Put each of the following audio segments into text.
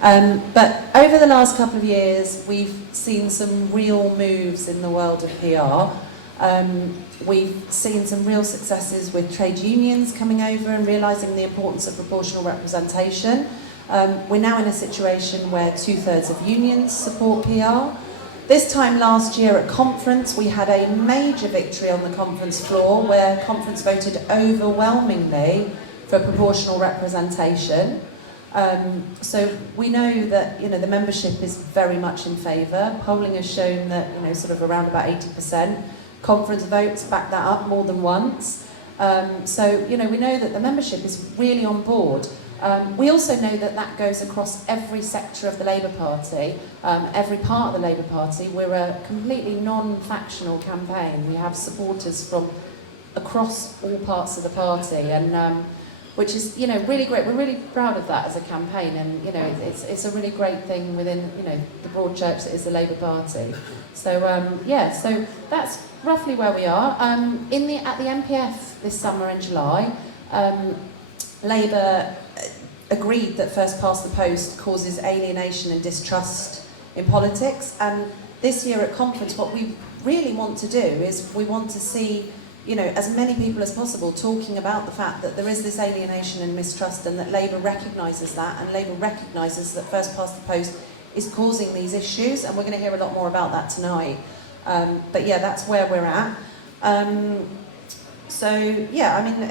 But over the last couple of years, we've seen some real moves in the world of PR. We've seen some real successes with trade unions coming over and realising the importance of proportional representation. We're now in a situation where 2/3 of unions support PR. This time last year at conference, we had a major victory on the conference floor where conference voted overwhelmingly for proportional representation. So we know that the membership is very much in favour. Polling has shown that sort of around about 80%. Conference votes back that up more than once. So we know that the membership is really on board. We also know that that goes across every sector of the Labour Party, every part of the Labour Party. We're a completely non-factional campaign. We have supporters from across all parts of the party, and which is really great. We're really proud of that as a campaign, and it's a really great thing within the broad church that is the Labour Party. So so that's roughly where we are. At the MPF this summer in July, Labour agreed that first past the post causes alienation and distrust in politics, and this year at conference what we really want to do is we want to see as many people as possible talking about the fact that there is this alienation and mistrust, and that Labour recognises that, and Labour recognises that first past the post is causing these issues, and we're going to hear a lot more about that tonight. But yeah, that's where we're at. So yeah, I mean,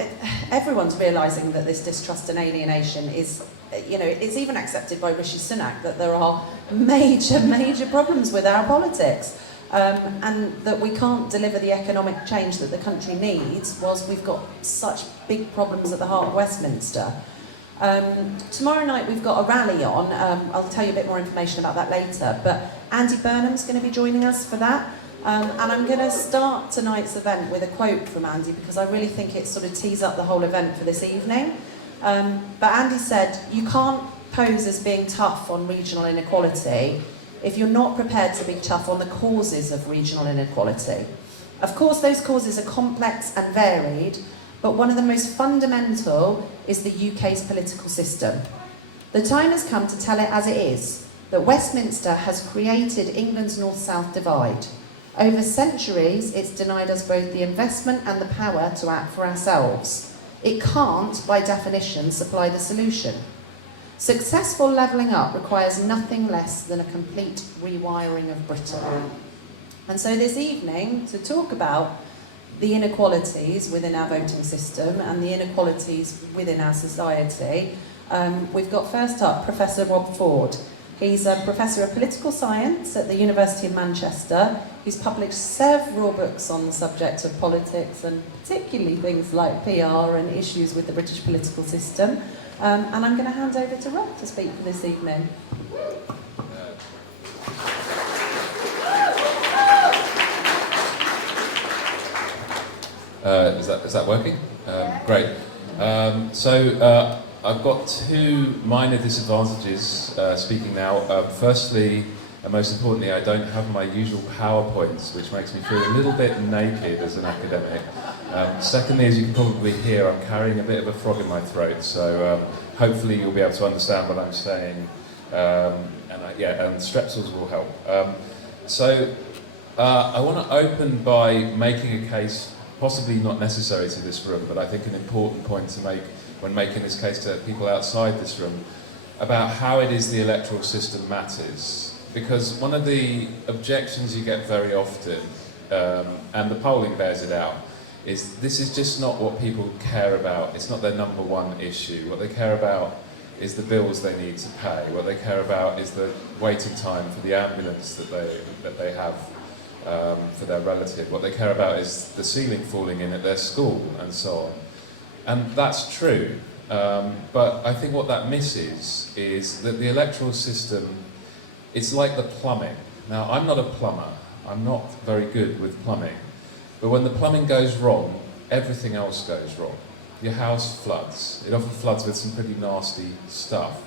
everyone's realising that this distrust and alienation is, it's even accepted by Rishi Sunak that there are major problems with our politics. And that we can't deliver the economic change that the country needs whilst we've got such big problems at the heart of Westminster. Tomorrow night we've got a rally on. I'll tell you a bit more information about that later, but Andy Burnham's going to be joining us for that. And I'm going to start tonight's event with a quote from Andy because I really think it sort of tees up the whole event for this evening. But Andy said, "You can't pose as being tough on regional inequality if you're not prepared to be tough on the causes of regional inequality. Of course, those causes are complex and varied, but one of the most fundamental is the UK's political system. The time has come to tell it as it is, that Westminster has created England's north-south divide. Over centuries, it's denied us both the investment and the power to act for ourselves. It can't, by definition, supply the solution. Successful levelling up requires nothing less than a complete rewiring of Britain." And so this evening, to talk about the inequalities within our voting system and the inequalities within our society, we've got first up Professor Rob Ford. He's a Professor of Political Science at the University of Manchester. He's published several books on the subject of politics and particularly things like PR and issues with the British political system. And I'm going to hand over to Rob to speak for this evening. Is that working? Great. I've got two minor disadvantages speaking now. Firstly, and most importantly, I don't have my usual PowerPoints, which makes me feel a little bit naked as an academic. Secondly, as you can probably hear, I'm carrying a bit of a frog in my throat, so hopefully you'll be able to understand what I'm saying, and Strepsils will help. I want to open by making a case, possibly not necessary to this room, but I think an important point to make when making this case to people outside this room, about how it is the electoral system matters. Because one of the objections you get very often, and the polling bears it out, is this is just not what people care about. It's not their number one issue. What they care about is the bills they need to pay. What they care about is the waiting time for the ambulance that they have for their relative. What they care about is the ceiling falling in at their school, and so on. And that's true, but I think what that misses is that the electoral system, it's like the plumbing. Now, I'm not a plumber. I'm not very good with plumbing. But when the plumbing goes wrong, everything else goes wrong. Your house floods. It often floods with some pretty nasty stuff.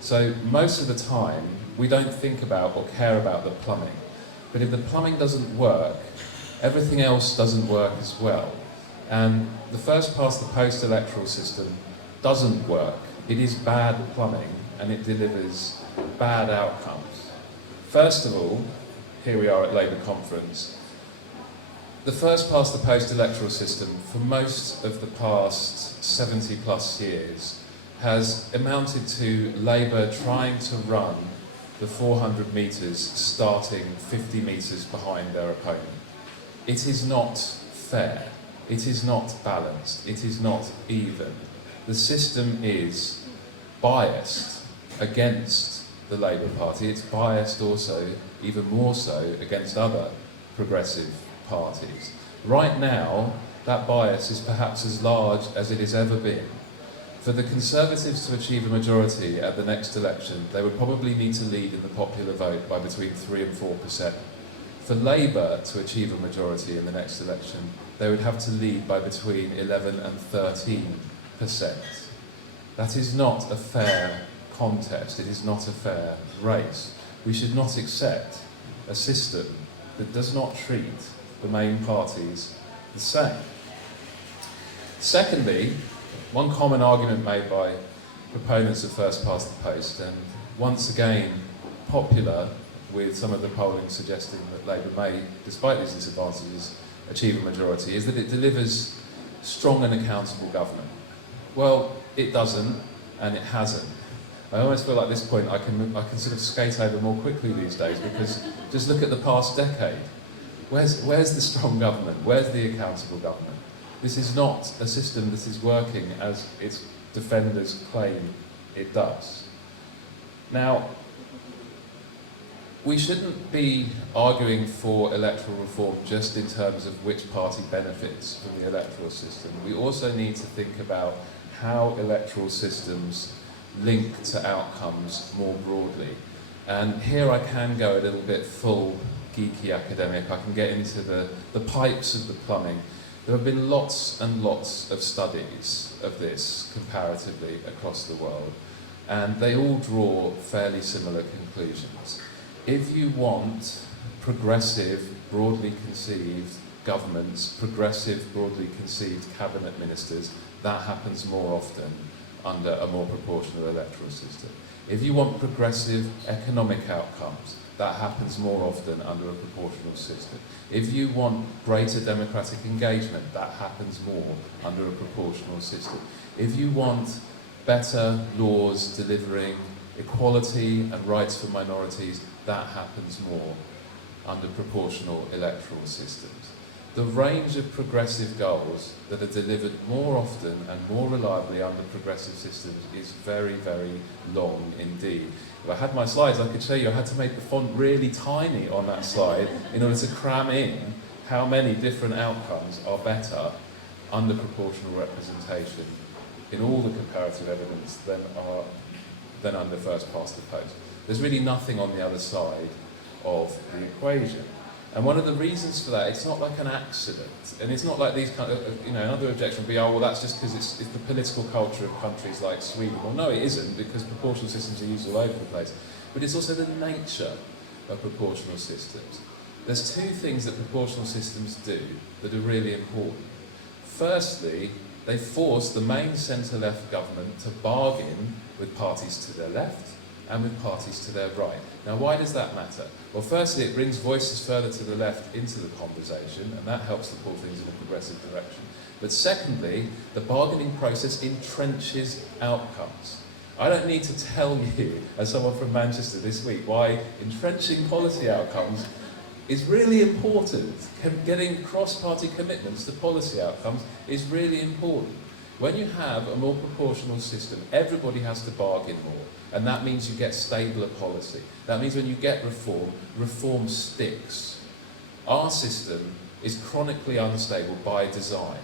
So most of the time, we don't think about or care about the plumbing. But if the plumbing doesn't work, everything else doesn't work as well. And the first past the post electoral system doesn't work. It is bad plumbing, and it delivers bad outcomes. First of all, here we are at Labour conference. The first past the post electoral system for most of the past 70 plus years has amounted to Labour trying to run the 400 metres starting 50 metres behind their opponent. It is not fair, it is not balanced, it is not even. The system is biased against the Labour Party. It's biased also, even more so, against other progressive parties. Right now, that bias is perhaps as large as it has ever been. For the Conservatives to achieve a majority at the next election, they would probably need to lead in the popular vote by between 3 and 4%. For Labour to achieve a majority in the next election, they would have to lead by between 11 and 13%. That is not a fair contest, it is not a fair race. We should not accept a system that does not treat the main parties the same. Secondly, one common argument made by proponents of first past the post, and once again popular with some of the polling suggesting that Labour may, despite these disadvantages, achieve a majority, is that it delivers strong and accountable government. Well, it doesn't, and it hasn't. I almost feel like at this point I can sort of skate over more quickly these days, because just look at the past decade. Where's the strong government? Where's the accountable government? This is not a system that is working as its defenders claim it does. Now, we shouldn't be arguing for electoral reform just in terms of which party benefits from the electoral system. We also need to think about how electoral systems link to outcomes more broadly. And here I can go a little bit full geeky academic. I can get into the pipes of the plumbing. There have been lots and lots of studies of this comparatively across the world, and they all draw fairly similar conclusions. If you want progressive, broadly conceived governments, progressive, broadly conceived cabinet ministers, that happens more often under a more proportional electoral system. If you want progressive economic outcomes, that happens more often under a proportional system. If you want greater democratic engagement, that happens more under a proportional system. If you want better laws delivering equality and rights for minorities, that happens more under proportional electoral systems. The range of progressive goals that are delivered more often and more reliably under progressive systems is very, very long indeed. If I had my slides, I could show you I had to make the font really tiny on that slide in order to cram in how many different outcomes are better under proportional representation in all the comparative evidence than under first past the post. There's really nothing on the other side of the equation. And one of the reasons for that, it's not like an accident, and it's not like these kind of, another objection would be, oh, well, that's just because it's the political culture of countries like Sweden. Well, no, it isn't, because proportional systems are used all over the place. But it's also the nature of proportional systems. There's two things that proportional systems do that are really important. Firstly, they force the main centre-left government to bargain with parties to their left and with parties to their right. Now, why does that matter? Well, firstly, it brings voices further to the left into the conversation, and that helps to pull things in a progressive direction. But secondly, the bargaining process entrenches outcomes. I don't need to tell you, as someone from Manchester this week, why entrenching policy outcomes is really important. Getting cross-party commitments to policy outcomes is really important. When you have a more proportional system, everybody has to bargain more, and that means you get stabler policy. That means when you get reform, reform sticks. Our system is chronically unstable by design.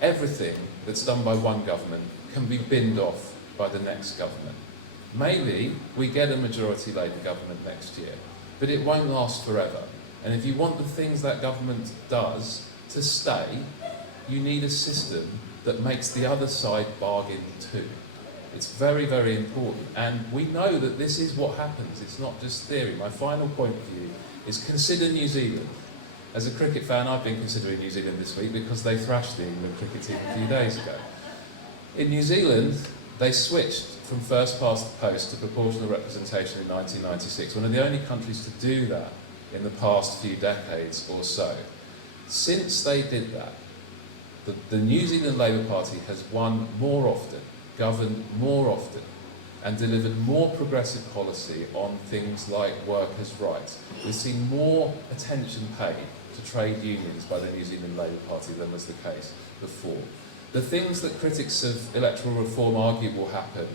Everything that's done by one government can be binned off by the next government. Maybe we get a majority Labour government next year, but it won't last forever. And if you want the things that government does to stay, you need a system that makes the other side bargain too. It's very, very important. And we know that this is what happens. It's not just theory. My final point of view is consider New Zealand. As a cricket fan, I've been considering New Zealand this week because they thrashed the England cricket team a few days ago. In New Zealand, they switched from first past the post to proportional representation in 1996, one of the only countries to do that in the past few decades or so. Since they did that, the New Zealand Labour Party has won more often, governed more often, and delivered more progressive policy on things like workers' rights. We've seen more attention paid to trade unions by the New Zealand Labour Party than was the case before. The things that critics of electoral reform argue will happen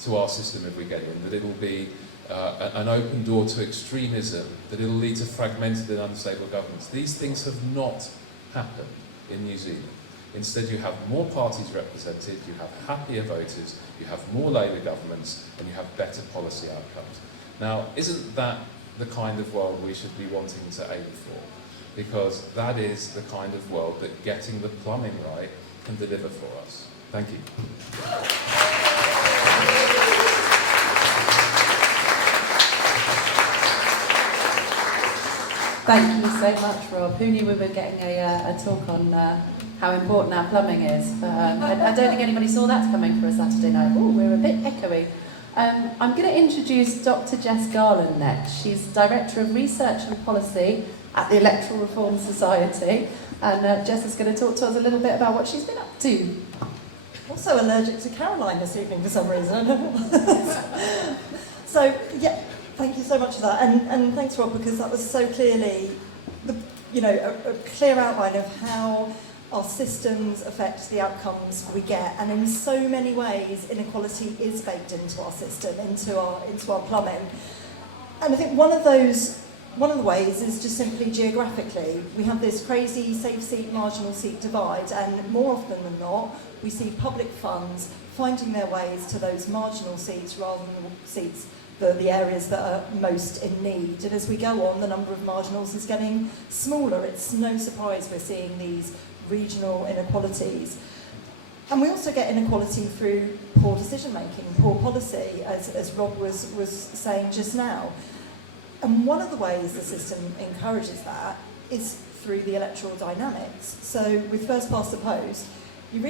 to our system if we get in, that it will be an open door to extremism, that it will lead to fragmented and unstable governments. These things have not happened in New Zealand. Instead, you have more parties represented, you have happier voters, you have more Labour governments, and you have better policy outcomes. Now, isn't that the kind of world we should be wanting to aim for? Because that is the kind of world that getting the plumbing right can deliver for us. Thank you. Thank you so much, Rob. Who knew we were getting a talk on how important our plumbing is? But I don't think anybody saw that coming for a Saturday night. Oh, we're a bit echoey. I'm going to introduce Dr. Jess Garland next. She's Director of Research and Policy at the Electoral Reform Society. And Jess is going to talk to us a little bit about what she's been up to. Also allergic to Caroline this evening for some reason. So, yeah, thank you so much for that. And thanks, Rob, because that was so clearly a clear outline of how our systems affect the outcomes we get. And in so many ways, inequality is baked into our system, into our plumbing. And I think one of the ways is just simply geographically. We have this crazy safe seat, marginal seat divide, and more often than not, we see public funds finding their ways to those marginal seats rather than the seats, the areas that are most in need. And as we go on, the number of marginals is getting smaller. It's no surprise we're seeing these regional inequalities. And we also get inequality through poor decision making, poor policy, as Rob was saying just now. And one of the ways the system encourages that is through the electoral dynamics. So with first past the post, you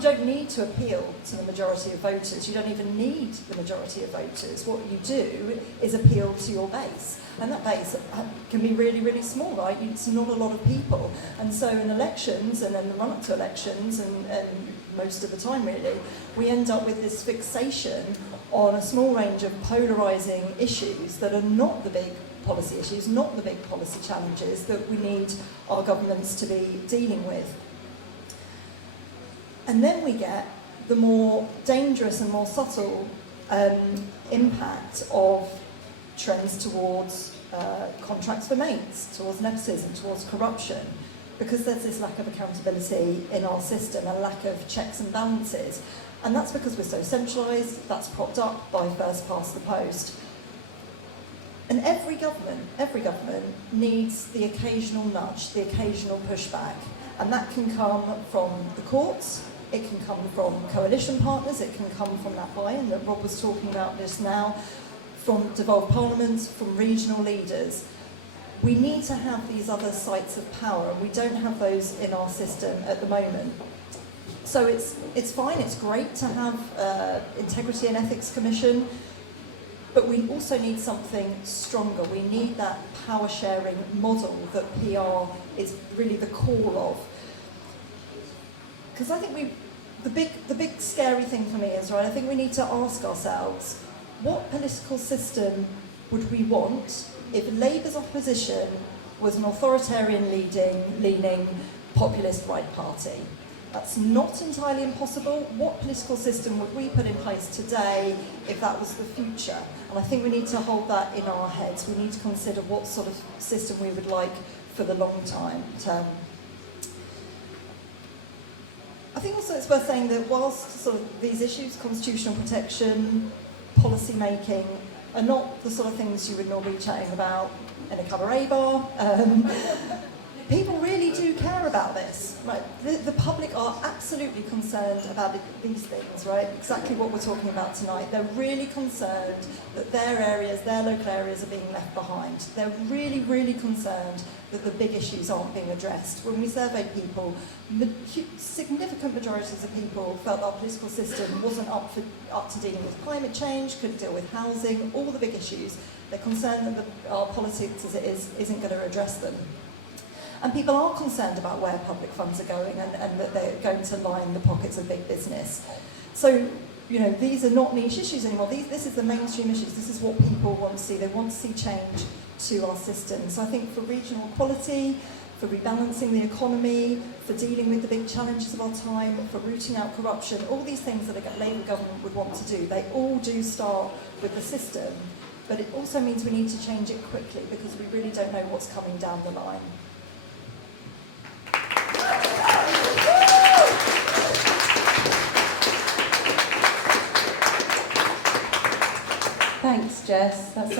don't need to appeal to the majority of voters. You don't even need the majority of voters. What you do is appeal to your base. And that base can be really, really small, right? It's not a lot of people. And so in elections, and then the run-up to elections, and most of the time really, we end up with this fixation on a small range of polarising issues that are not the big policy issues, not the big policy challenges that we need our governments to be dealing with. And then we get the more dangerous and more subtle impact of trends towards contracts for mates, towards nepotism, towards corruption, because there's this lack of accountability in our system, a lack of checks and balances. And that's because we're so centralised, that's propped up by first past the post. And every government needs the occasional nudge, the occasional pushback. And that can come from the courts, it can come from coalition partners, it can come from that buy-in that Rob was talking about just now, from devolved parliaments, from regional leaders. We need to have these other sites of power, and we don't have those in our system at the moment. So it's fine, it's great to have Integrity and Ethics Commission, but we also need something stronger. We need that power sharing model that PR is really the core of. Because I think the big scary thing for me is, right, I think we need to ask ourselves, what political system would we want if Labour's opposition was an authoritarian leaning populist right party? That's not entirely impossible. What political system would we put in place today if that was the future? And I think we need to hold that in our heads. We need to consider what sort of system we would like for the long term. I think also it's worth saying that whilst sort of these issues, constitutional protection, policy making, are not the sort of things you would normally be chatting about in a cabaret bar, people really do care about this, right? The public are absolutely concerned about these things, right? Exactly what we're talking about tonight. They're really concerned that their areas, their local areas are being left behind. They're really, really concerned that the big issues aren't being addressed. When we surveyed people, significant majorities of people felt our political system wasn't up to dealing with climate change, couldn't deal with housing, all the big issues. They're concerned that our politics as it is isn't going to address them. And people are concerned about where public funds are going and that they're going to line the pockets of big business. So, you know, these are not niche issues anymore. This is the mainstream issues. This is what people want to see. They want to see change to our system. So I think for regional equality, for rebalancing the economy, for dealing with the big challenges of our time, for rooting out corruption, all these things that a Labour government would want to do, they all do start with the system. But it also means we need to change it quickly because we really don't know what's coming down the line. Thanks, Jess. That's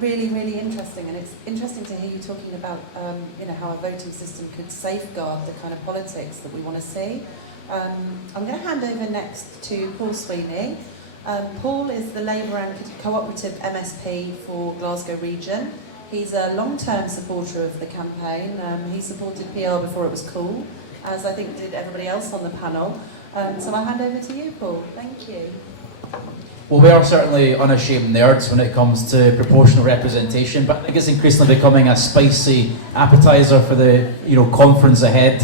really, really interesting, and it's interesting to hear you talking about, you know, how a voting system could safeguard the kind of politics that we want to see. I'm going to hand over next to Paul Sweeney. Paul is the Labour and Cooperative MSP for Glasgow Region. He's a long-term supporter of the campaign. He supported PR before it was cool, as I think did everybody else on the panel. So I'll hand over to you, Paul. Thank you. Well, we are certainly unashamed nerds when it comes to proportional representation, but I think it's increasingly becoming a spicy appetizer for the conference ahead.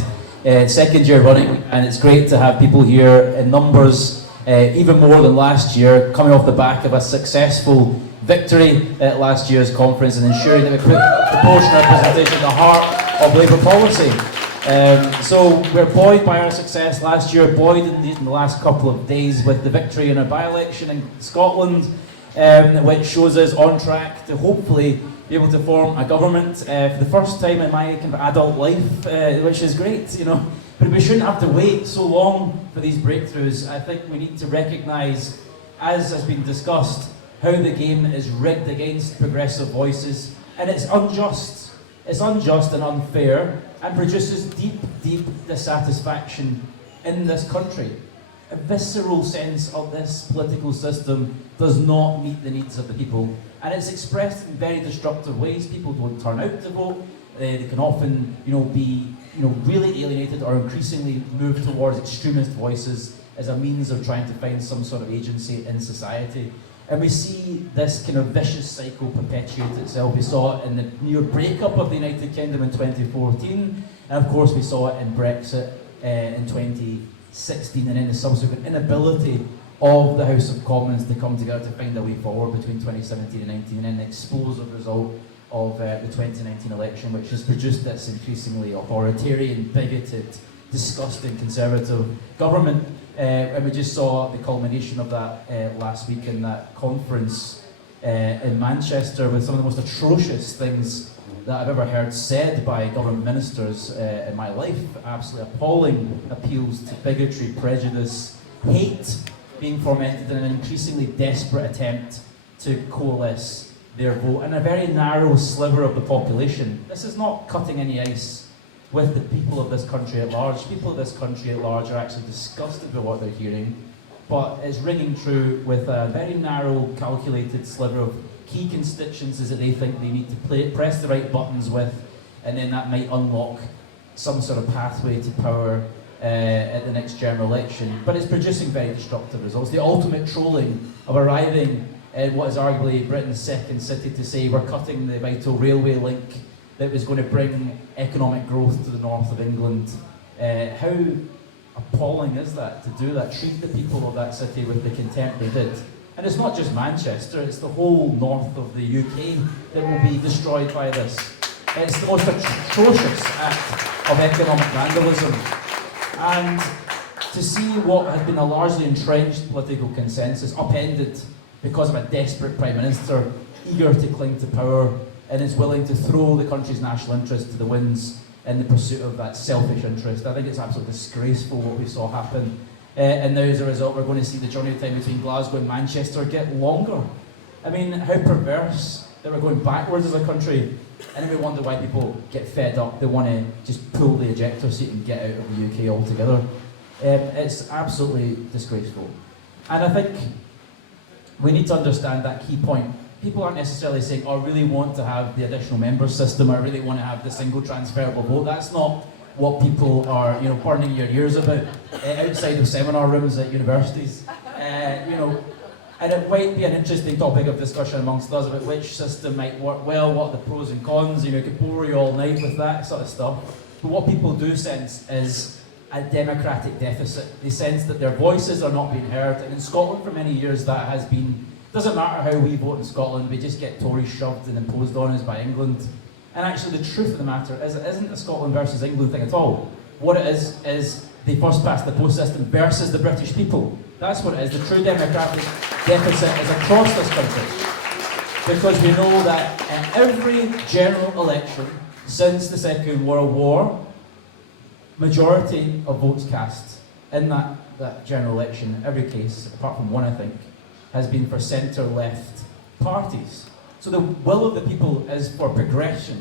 Second year running, and it's great to have people here in numbers, even more than last year, coming off the back of a successful victory at last year's conference and ensuring that we put proportional representation at the heart of Labour policy. So we're buoyed by our success last year, buoyed indeed in the last couple of days with the victory in our by-election in Scotland, which shows us on track to hopefully be able to form a government for the first time in my kind of adult life, which is great, But we shouldn't have to wait so long for these breakthroughs. I think we need to recognise, as has been discussed, how the game is rigged against progressive voices, and it's unjust. It's unjust and unfair, and produces deep, deep dissatisfaction in this country. A visceral sense of this political system does not meet the needs of the people, and it's expressed in very destructive ways. People don't turn out to vote. They can often, be, really alienated or increasingly move towards extremist voices as a means of trying to find some sort of agency in society. And we see this kind of vicious cycle perpetuate itself. We saw it in the near breakup of the United Kingdom in 2014, and of course we saw it in Brexit in 2016, and in the subsequent inability of the House of Commons to come together to find a way forward between 2017 and 19, and then the explosive result of the 2019 election, which has produced this increasingly authoritarian, bigoted, disgusting Conservative government. And we just saw the culmination of that last week in that conference in Manchester with some of the most atrocious things that I've ever heard said by government ministers in my life. Absolutely appalling appeals to bigotry, prejudice, hate being fomented in an increasingly desperate attempt to coalesce their vote in a very narrow sliver of the population. This is not cutting any ice with the people of this country at large. People of this country at large are actually disgusted by what they're hearing, but it's ringing true with a very narrow, calculated sliver of key constituencies that they think they need to press the right buttons with, and then that might unlock some sort of pathway to power at the next general election. But it's producing very destructive results. The ultimate trolling of arriving in what is arguably Britain's second city to say we're cutting the vital railway link that was going to bring economic growth to the north of England. How appalling is that to do that, treat the people of that city with the contempt they did? And it's not just Manchester, it's the whole north of the UK that will be destroyed by this. It's the most atrocious act of economic vandalism. And to see what had been a largely entrenched political consensus upended because of a desperate Prime Minister eager to cling to power and is willing to throw the country's national interest to the winds in the pursuit of that selfish interest. I think it's absolutely disgraceful what we saw happen. And now as a result we're going to see the journey time between Glasgow and Manchester get longer. I mean, how perverse that we're going backwards as a country, and then we wonder why people get fed up. They want to just pull the ejector seat and get out of the UK altogether. It's absolutely disgraceful. And I think we need to understand that key point. People aren't necessarily saying, oh, I really want to have the additional member system, I really want to have the single transferable vote. That's not what people are, burning your ears about outside of seminar rooms at universities. And it might be an interesting topic of discussion amongst us about which system might work well, what are the pros and cons. You could bore you all night with that sort of stuff. But what people do sense is a democratic deficit. They sense that their voices are not being heard. And in Scotland for many years that has been, doesn't matter how we vote in Scotland, we just get Tories shoved and imposed on us by England. And actually the truth of the matter is it isn't a Scotland versus England thing at all. What it is the first past the post system versus the British people. That's what it is. The true democratic deficit is across this country. Because we know that in every general election since the Second World War, majority of votes cast in that general election, in every case, apart from one I think, has been for centre-left parties. So the will of the people is for progressive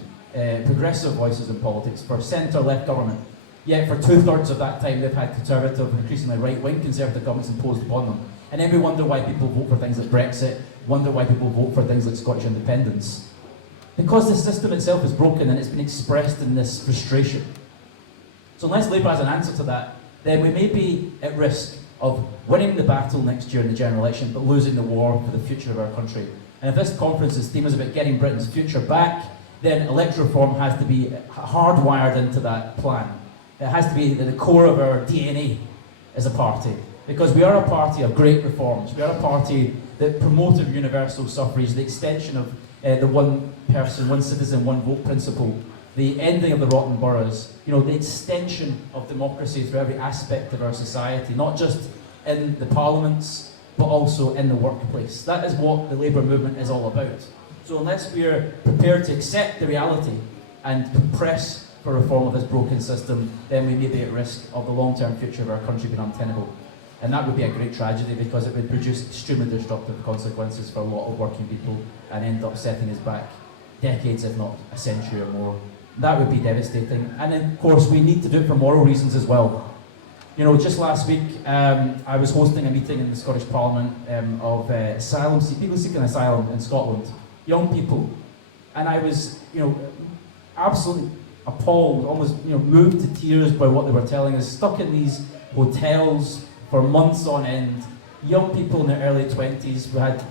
voices in politics, for centre-left government. Yet for 2/3 of that time they've had conservative, increasingly right-wing conservative governments imposed upon them. And then we wonder why people vote for things like Brexit, wonder why people vote for things like Scottish independence. Because the system itself is broken and it's been expressed in this frustration. So unless Labour has an answer to that, then we may be at risk of winning the battle next year in the general election, but losing the war for the future of our country. And if this conference's theme is about getting Britain's future back, then electoral reform has to be hardwired into that plan. It has to be at the core of our DNA as a party. Because we are a party of great reforms. We are a party that promoted universal suffrage, the extension of the one person, one citizen, one vote principle, the ending of the rotten boroughs, the extension of democracy through every aspect of our society, not just in the parliaments, but also in the workplace. That is what the Labour movement is all about. So unless we are prepared to accept the reality and press for reform of this broken system, then we may be at risk of the long-term future of our country being untenable. And that would be a great tragedy because it would produce extremely destructive consequences for a lot of working people and end up setting us back decades, if not a century or more. That would be devastating. And then, of course, we need to do it for moral reasons as well. Just last week, I was hosting a meeting in the Scottish Parliament of people seeking asylum in Scotland, young people. And I was, absolutely appalled, almost, moved to tears by what they were telling us. Stuck in these hotels for months on end, young people in their early 20s. We had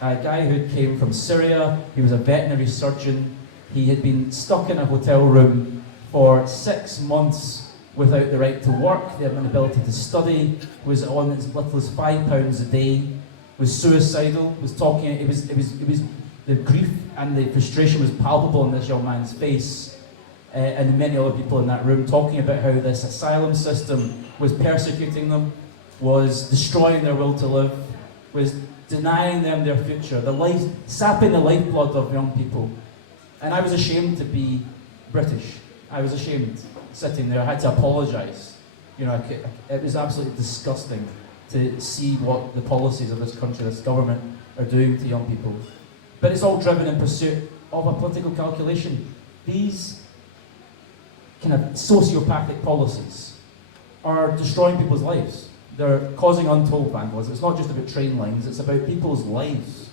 a guy who came from Syria. He was a veterinary surgeon. He had been stuck in a hotel room for 6 months without the right to work, the inability to study, was on as little as £5 a day, was suicidal, was talking, it was the grief and the frustration was palpable in this young man's face, and many other people in that room, talking about how this asylum system was persecuting them, was destroying their will to live, was denying them their future, sapping the lifeblood of young people. And I was ashamed to be British. I was ashamed sitting there. I had to apologise. It was absolutely disgusting to see what the policies of this country, this government, are doing to young people. But it's all driven in pursuit of a political calculation. These kind of sociopathic policies are destroying people's lives. They're causing untold vandalism. It's not just about train lines, it's about people's lives.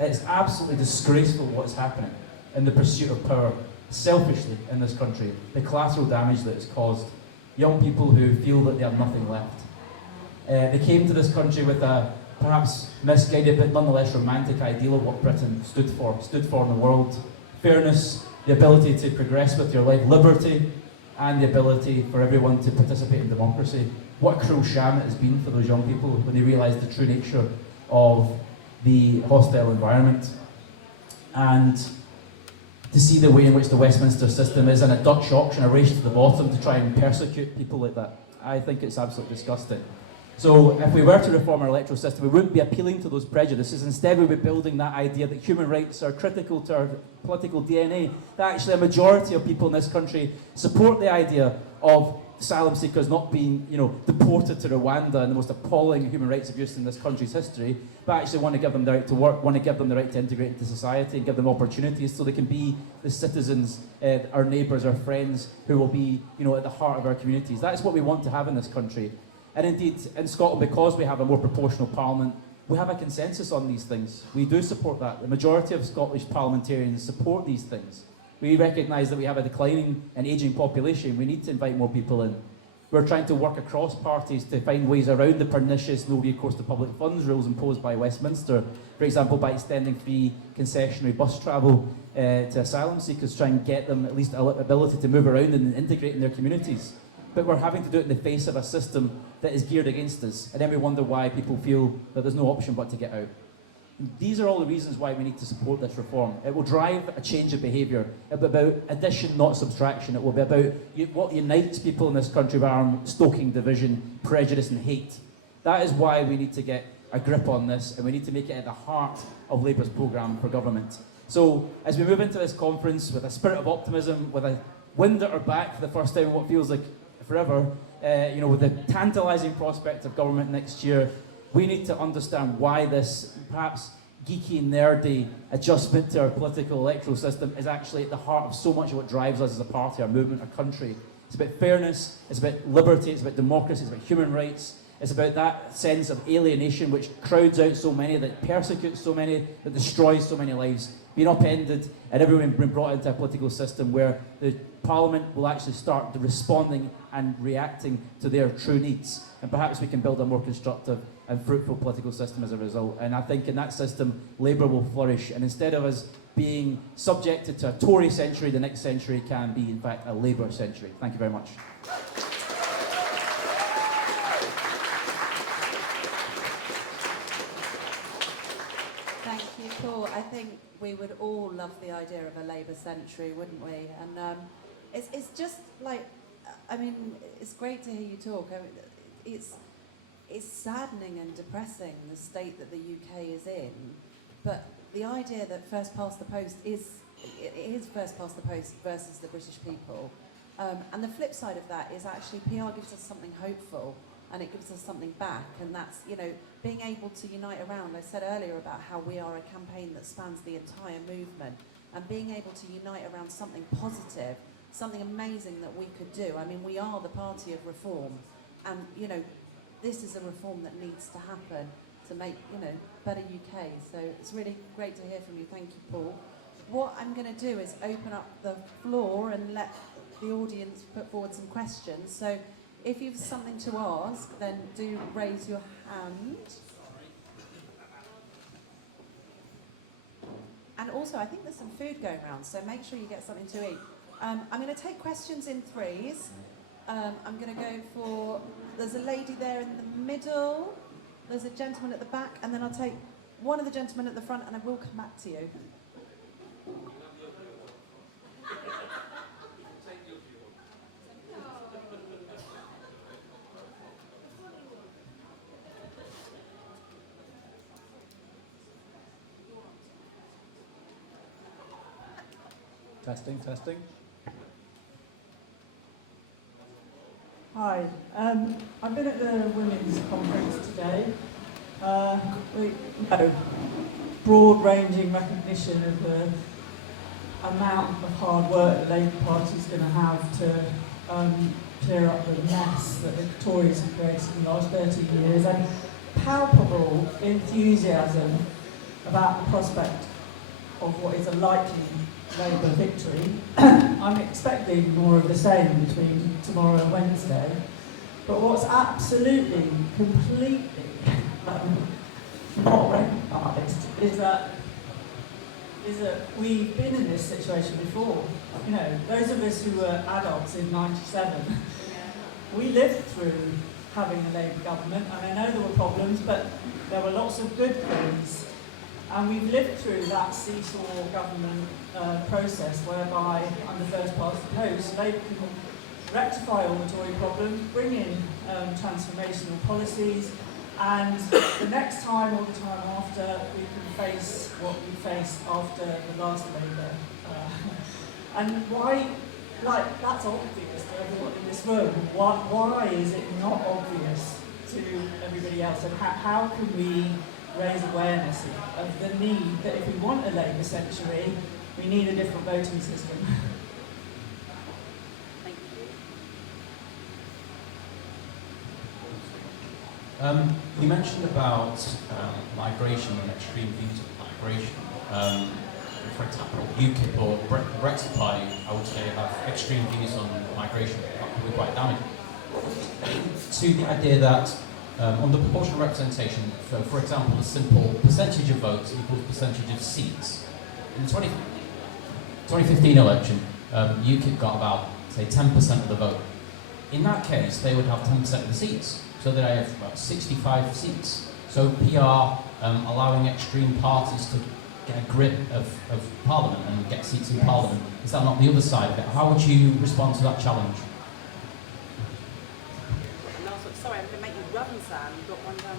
It's absolutely disgraceful what's happening in the pursuit of power, selfishly in this country, the collateral damage that it's caused. Young people who feel that they have nothing left. They came to this country with a perhaps misguided but nonetheless romantic ideal of what Britain stood for in the world. Fairness, the ability to progress with your life, liberty, and the ability for everyone to participate in democracy. What a cruel sham it has been for those young people when they realise the true nature of the hostile environment. And to see the way in which the Westminster system is in a Dutch auction, a race to the bottom to try and persecute people like that. I think it's absolutely disgusting. So if we were to reform our electoral system, we wouldn't be appealing to those prejudices. Instead, we'd be building that idea that human rights are critical to our political DNA, that actually a majority of people in this country support the idea of asylum seekers not being, deported to Rwanda and the most appalling human rights abuse in this country's history, but actually want to give them the right to work, want to give them the right to integrate into society and give them opportunities so they can be the citizens, our neighbours, our friends, who will be, at the heart of our communities. That is what we want to have in this country. And indeed, in Scotland, because we have a more proportional parliament, we have a consensus on these things. We do support that. The majority of Scottish parliamentarians support these things. We recognise that we have a declining and ageing population. We need to invite more people in. We're trying to work across parties to find ways around the pernicious no recourse to public funds rules imposed by Westminster. For example, by extending free concessionary bus travel to asylum seekers, try and get them at least an ability to move around and integrate in their communities. But we're having to do it in the face of a system that is geared against us. And then we wonder why people feel that there's no option but to get out. These are all the reasons why we need to support this reform. It will drive a change of behaviour. It will be about addition, not subtraction. It will be about what unites people in this country rather than stoking division, prejudice and hate. That is why we need to get a grip on this, and we need to make it at the heart of Labour's programme for government. So, as we move into this conference with a spirit of optimism, with a wind at our back for the first time in what feels like forever, with the tantalising prospect of government next year, we need to understand why this perhaps geeky, nerdy adjustment to our political electoral system is actually at the heart of so much of what drives us as a party, our movement, our country. It's about fairness, it's about liberty, it's about democracy, it's about human rights. It's about that sense of alienation which crowds out so many, that persecutes so many, that destroys so many lives. Being upended and everyone being brought into a political system where the Parliament will actually start responding and reacting to their true needs. And perhaps we can build a more constructive and fruitful political system as a result. And I think in that system, Labour will flourish. And instead of us being subjected to a Tory century, the next century can be, in fact, a Labour century. Thank you very much. Thank you, Paul. I think we would all love the idea of a Labour century, wouldn't we? And it's just like, it's great to hear you talk. It's saddening and depressing, the state that the UK is in. But the idea that first past the post is first past the post versus the British people. And the flip side of that is actually PR gives us something hopeful. And it gives us something back, and that's, being able to unite around. I said earlier about how we are a campaign that spans the entire movement, and being able to unite around something positive, something amazing that we could do. We are the party of reform, and, this is a reform that needs to happen to make, better UK. So it's really great to hear from you. Thank you, Paul. What I'm going to do is open up the floor and let the audience put forward some questions. So if you've something to ask, then do raise your hand. And also, I think there's some food going around, so make sure you get something to eat. I'm going to take questions in threes. I'm going to go for, there's a lady there in the middle, there's a gentleman at the back, and then I'll take one of the gentlemen at the front, and I will come back to you. Testing. Hi, I've been at the Women's Conference today. Broad-ranging recognition of the amount of hard work the Labour Party is going to have to clear up the mess that the Tories have created in the last 30 years, and palpable enthusiasm about the prospect of what is a likely Labour victory. I'm expecting more of the same between tomorrow and Wednesday. But what's absolutely, completely not recognised is that we've been in this situation before. Those of us who were adults in '97, we lived through having a Labour government, and I know there were problems, but there were lots of good things. And we've lived through that seesaw government process whereby, under first past the post, Labour can rectify all the Tory problems, bring in transformational policies, and the next time or the time after, we can face what we faced after the last Labour. And why like, that's obvious to everyone in this room. Why is it not obvious to everybody else? And how can we raise awareness of the need that if we want a Labour century, we need a different voting system? Thank you. You mentioned about migration and extreme views of migration. For example, UKIP or Brexit Party, I would say, have extreme views on migration that can be quite damaging. To the idea that under proportional representation, so for example, the simple percentage of votes equals percentage of seats. In the 2015 election, UKIP got about, say, 10% of the vote. In that case, they would have 10% of the seats. So they have about 65 seats. So PR allowing extreme parties to get a grip of Parliament and get seats in Parliament, is that not the other side of it? How would you respond to that challenge? Sorry, I'm going to make you run, Sam. You've got one down.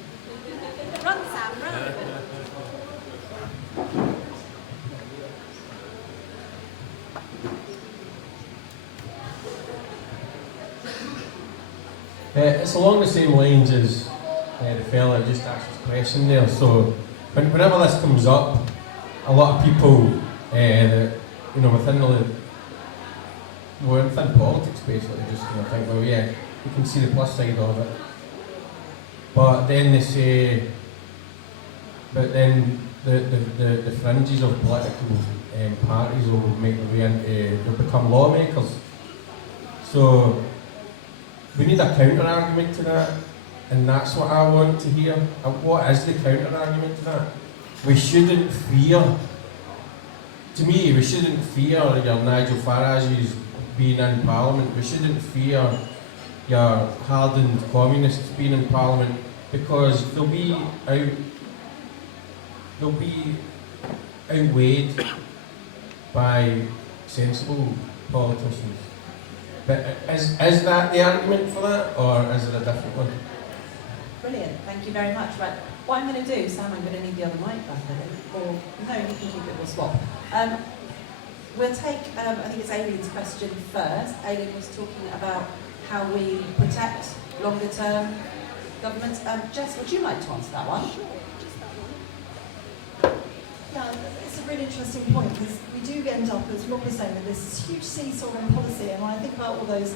Run, Sam, run. It's along the same lines as the fella just asked his question there. So whenever this comes up, a lot of people, that, you know, within politics basically, just think, well, yeah, you can see the plus side of it. But then they say, but then the fringes of political parties will make their way into, they'll become lawmakers. So we need a counter argument to that, and that's what I want to hear. What is the counter argument to that? We shouldn't fear. To me, we shouldn't fear your Nigel Farage's being in Parliament. We shouldn't fear your hardened communists being in Parliament, because they'll be outweighed by sensible politicians. But is that the argument for that, or is it a different one? Brilliant, thank you very much. Right, what I'm going to do, Sam, I'm going to need the other mic back, I think, or no, you can keep it, we'll swap. We'll take, I think it's Aileen's question first. Aileen was talking about how we protect longer term governments. Jess, would you like to answer that one? Yeah, it's a really interesting point, because we do end up, as Rob was saying, with this huge seesaw in policy, and when I think about all those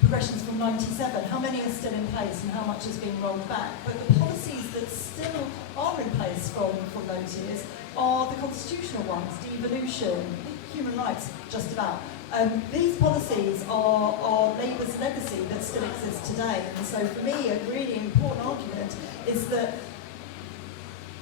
progressions from 97, how many are still in place and how much is being rolled back? But the policies that still are in place from those years are the constitutional ones, devolution, human rights, just about. These policies are Labour's legacy that still exists today. And so for me, a really important argument is that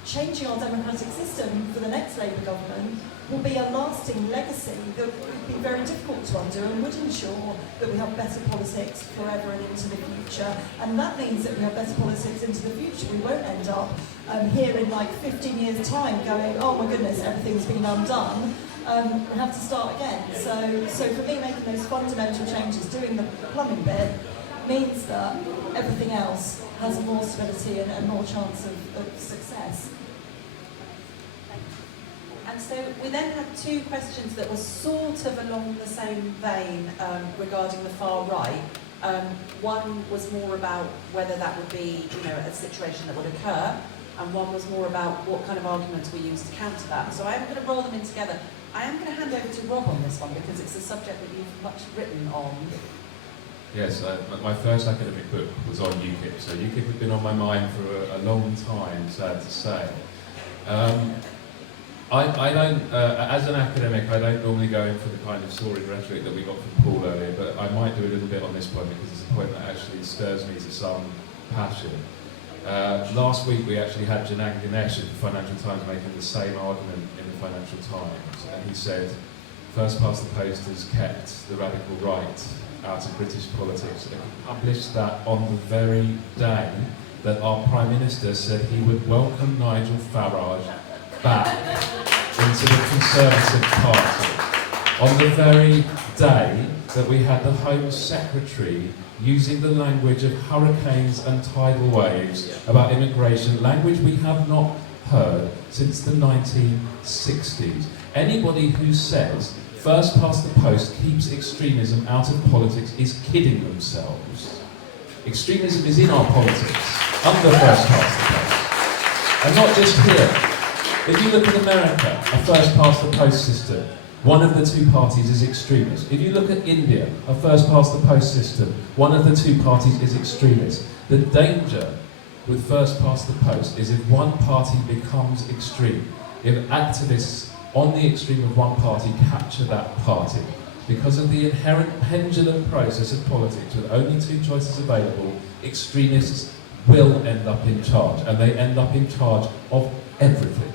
changing our democratic system for the next Labour government will be a lasting legacy that would be very difficult to undo and would ensure that we have better politics forever and into the future. And that means that we have better politics into the future. We won't end up here in like 15 years' time going, oh my goodness, everything's been undone. We have to start again. So for me, making those fundamental changes, doing the plumbing bit, means that everything else has more stability and more chance of success. And so we then had two questions that were sort of along the same vein regarding the far right. One was more about whether that would be, a situation that would occur, and one was more about what kind of arguments we use to counter that. So I am going to roll them in together. I am going to hand over to Rob on this one, because it's a subject that you've much written on. Yes, my first academic book was on UKIP, so UKIP had been on my mind for a long time, sad to say. I don't, as an academic, I don't normally go in for the kind of sordid rhetoric that we got from Paul earlier, but I might do a little bit on this point because it's a point that actually stirs me to some passion. Last week we actually had Janan Ganesh at the Financial Times making the same argument in the Financial Times, and he said, first past the post has kept the radical right out of British politics, and he published that on the very day that our Prime Minister said he would welcome Nigel Farage back into the Conservative Party. On the very day that we had the Home Secretary using the language of hurricanes and tidal waves about immigration, language we have not heard since the 1960s. Anybody who says first past the post keeps extremism out of politics is kidding themselves. Extremism is in our politics, under first past the post. And not just here. If you look at America, a first past the post system, one of the two parties is extremist. If you look at India, a first past the post system, one of the two parties is extremist. The danger with first past the post is if one party becomes extreme, if activists on the extreme of one party capture that party, because of the inherent pendulum process of politics with only two choices available, extremists will end up in charge, and they end up in charge of everything.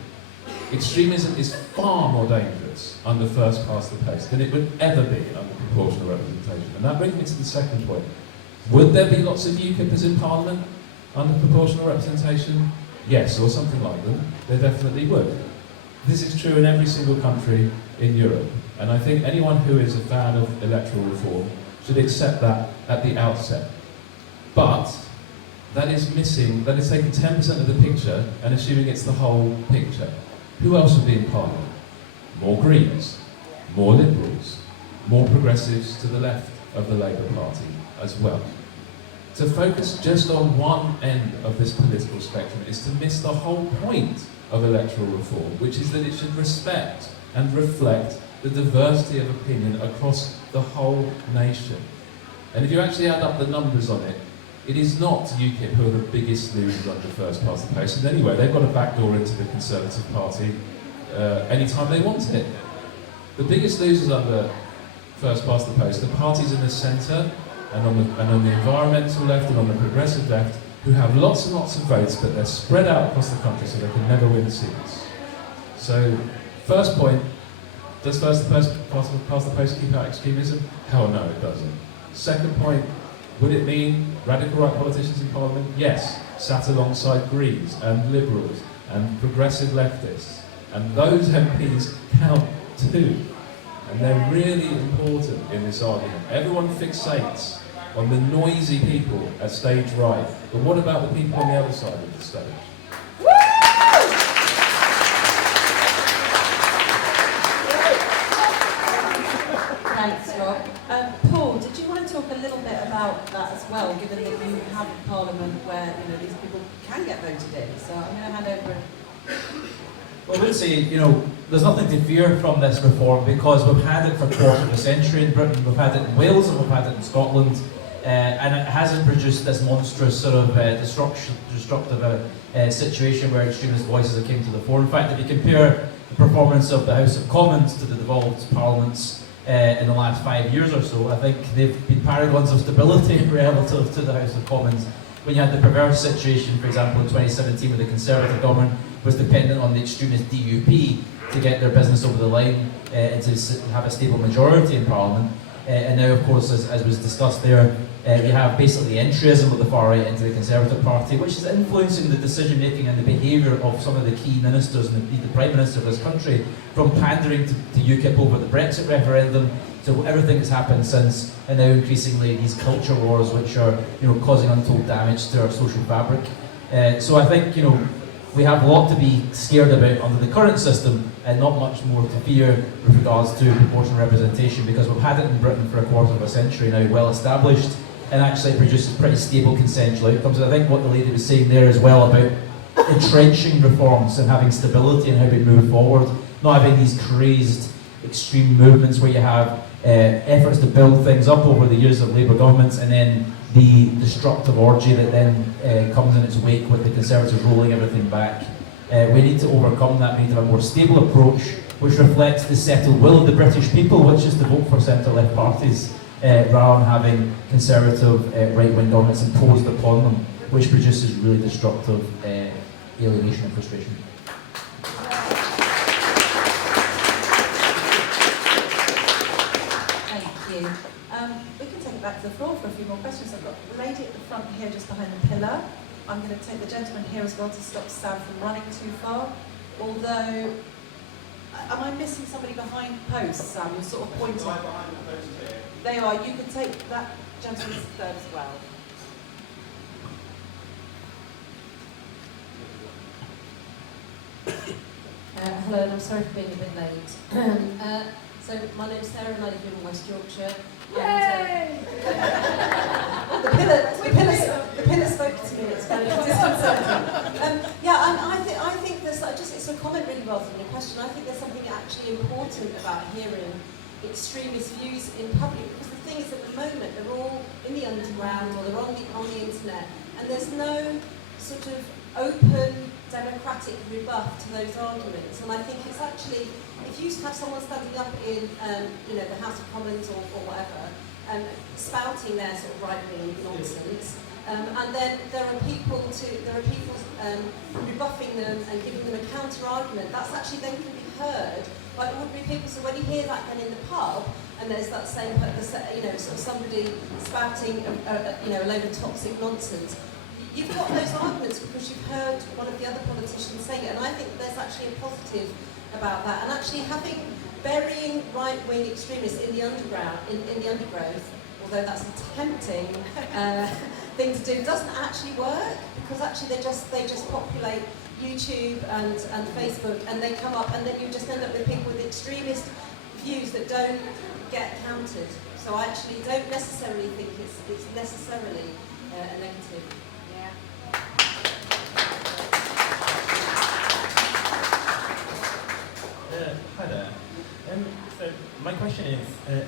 Extremism is far more dangerous under first past the post than it would ever be under proportional representation. And that brings me to the second point. Would there be lots of UKIPers in Parliament under proportional representation? Yes, or something like them. There definitely would. This is true in every single country in Europe. And I think anyone who is a fan of electoral reform should accept that at the outset. But that is missing, that is taking 10% of the picture and assuming it's the whole picture. Who else would be in Parliament? More Greens, more Liberals, more progressives to the left of the Labour Party as well. To focus just on one end of this political spectrum is to miss the whole point of electoral reform, which is that it should respect and reflect the diversity of opinion across the whole nation. And if you actually add up the numbers on it, it is not UKIP who are the biggest losers under first past the post. And anyway, they've got a backdoor into the Conservative Party anytime they want it. The biggest losers under first past the post are parties in the centre and on the environmental left and on the progressive left who have lots and lots of votes, but they're spread out across the country so they can never win seats. So, first point, does first past the post keep out extremism? Hell no, it doesn't. Second point, would it mean radical right politicians in Parliament? Yes, sat alongside Greens and Liberals and progressive leftists. And those MPs count too. And they're really important in this argument. Everyone fixates on the noisy people at stage right. But what about the people on the other side of the stage? Thanks, Rob. Paul, did you want to talk a little bit about that as well, given that you have a parliament where these people can get voted in? So I'm going to hand over. Well, I would say, there's nothing to fear from this reform because we've had it for a quarter of a century in Britain, we've had it in Wales and we've had it in Scotland, and it hasn't produced this monstrous sort of destructive situation where extremist voices have come to the fore. In fact, if you compare the performance of the House of Commons to the devolved parliaments in the last 5 years or so, I think they've been paragons of stability relative to the House of Commons. When you had the perverse situation, for example, in 2017 where the Conservative government was dependent on the extremist DUP to get their business over the line and to have a stable majority in Parliament. And now, of course, as was discussed there, you have basically entryism of the far right into the Conservative Party, which is influencing the decision-making and the behaviour of some of the key ministers and the Prime Minister of this country, from pandering to UKIP over the Brexit referendum to everything that's happened since, and now increasingly these culture wars which are causing untold damage to our social fabric. So I think we have a lot to be scared about under the current system and not much more to fear with regards to proportional representation, because we've had it in Britain for a quarter of a century now, well established, and actually it produces pretty stable consensual outcomes. And I think what the lady was saying there as well about entrenching reforms and having stability in how we move forward, not having these crazed extreme movements where you have efforts to build things up over the years of Labour governments and then the destructive orgy that then comes in its wake with the Conservatives rolling everything back. We need to overcome that. We need to have a more stable approach which reflects the settled will of the British people, which is to vote for centre-left parties rather than having Conservative right-wing governments imposed upon them, which produces really destructive alienation and frustration. Thank you. We can take it back to the floor for a few more questions. I've got the lady at the front here just behind the pillar. I'm going to take the gentleman here as well to stop Sam from running too far. Although, am I missing somebody behind posts, Sam? You're sort of pointing. Right behind the posts here. They are. You can take that gentleman's third as well. Hello, and I'm sorry for being a bit late. So my name's Sarah and I live in West Yorkshire. Yay! And, the pillar spoke to me. It's very disconcerting. Yeah, and I think there's it's a comment really rather than a question. I think there's something actually important about hearing extremist views in public, because the thing is, at the moment they're all in the underground or they're on the internet, and there's no sort of open democratic rebuff to those arguments. And I think it's actually, if you have someone standing up in the House of Commons or whatever, spouting their sort of right-wing nonsense, and then there are people rebuffing them and giving them a counter-argument, that's actually then can be heard by ordinary people. So when you hear that then in the pub, and there's that same, sort of somebody spouting a load of toxic nonsense, you've got those arguments because you've heard one of the other politicians saying it, and I think there's actually a positive about that. And actually burying right-wing extremists in the underground, in the undergrowth, although that's a tempting thing to do, doesn't actually work, because actually they just populate YouTube and Facebook, and they come up, and then you just end up with people with extremist views that don't get counted. So I actually don't necessarily think it's necessarily a negative. Hi there. So my question is,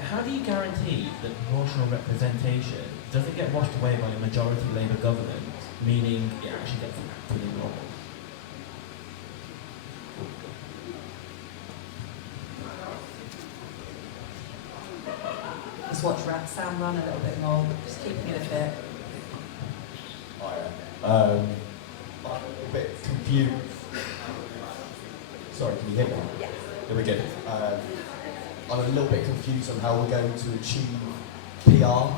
how do you guarantee that proportional representation doesn't get washed away by a majority Labour government, meaning it actually gets acted in law? Let's watch Sam run a little bit more, just keeping it a bit. I'm a bit confused. Sorry, can you hear me? Yeah. There we go. I'm a little bit confused on how we're going to achieve PR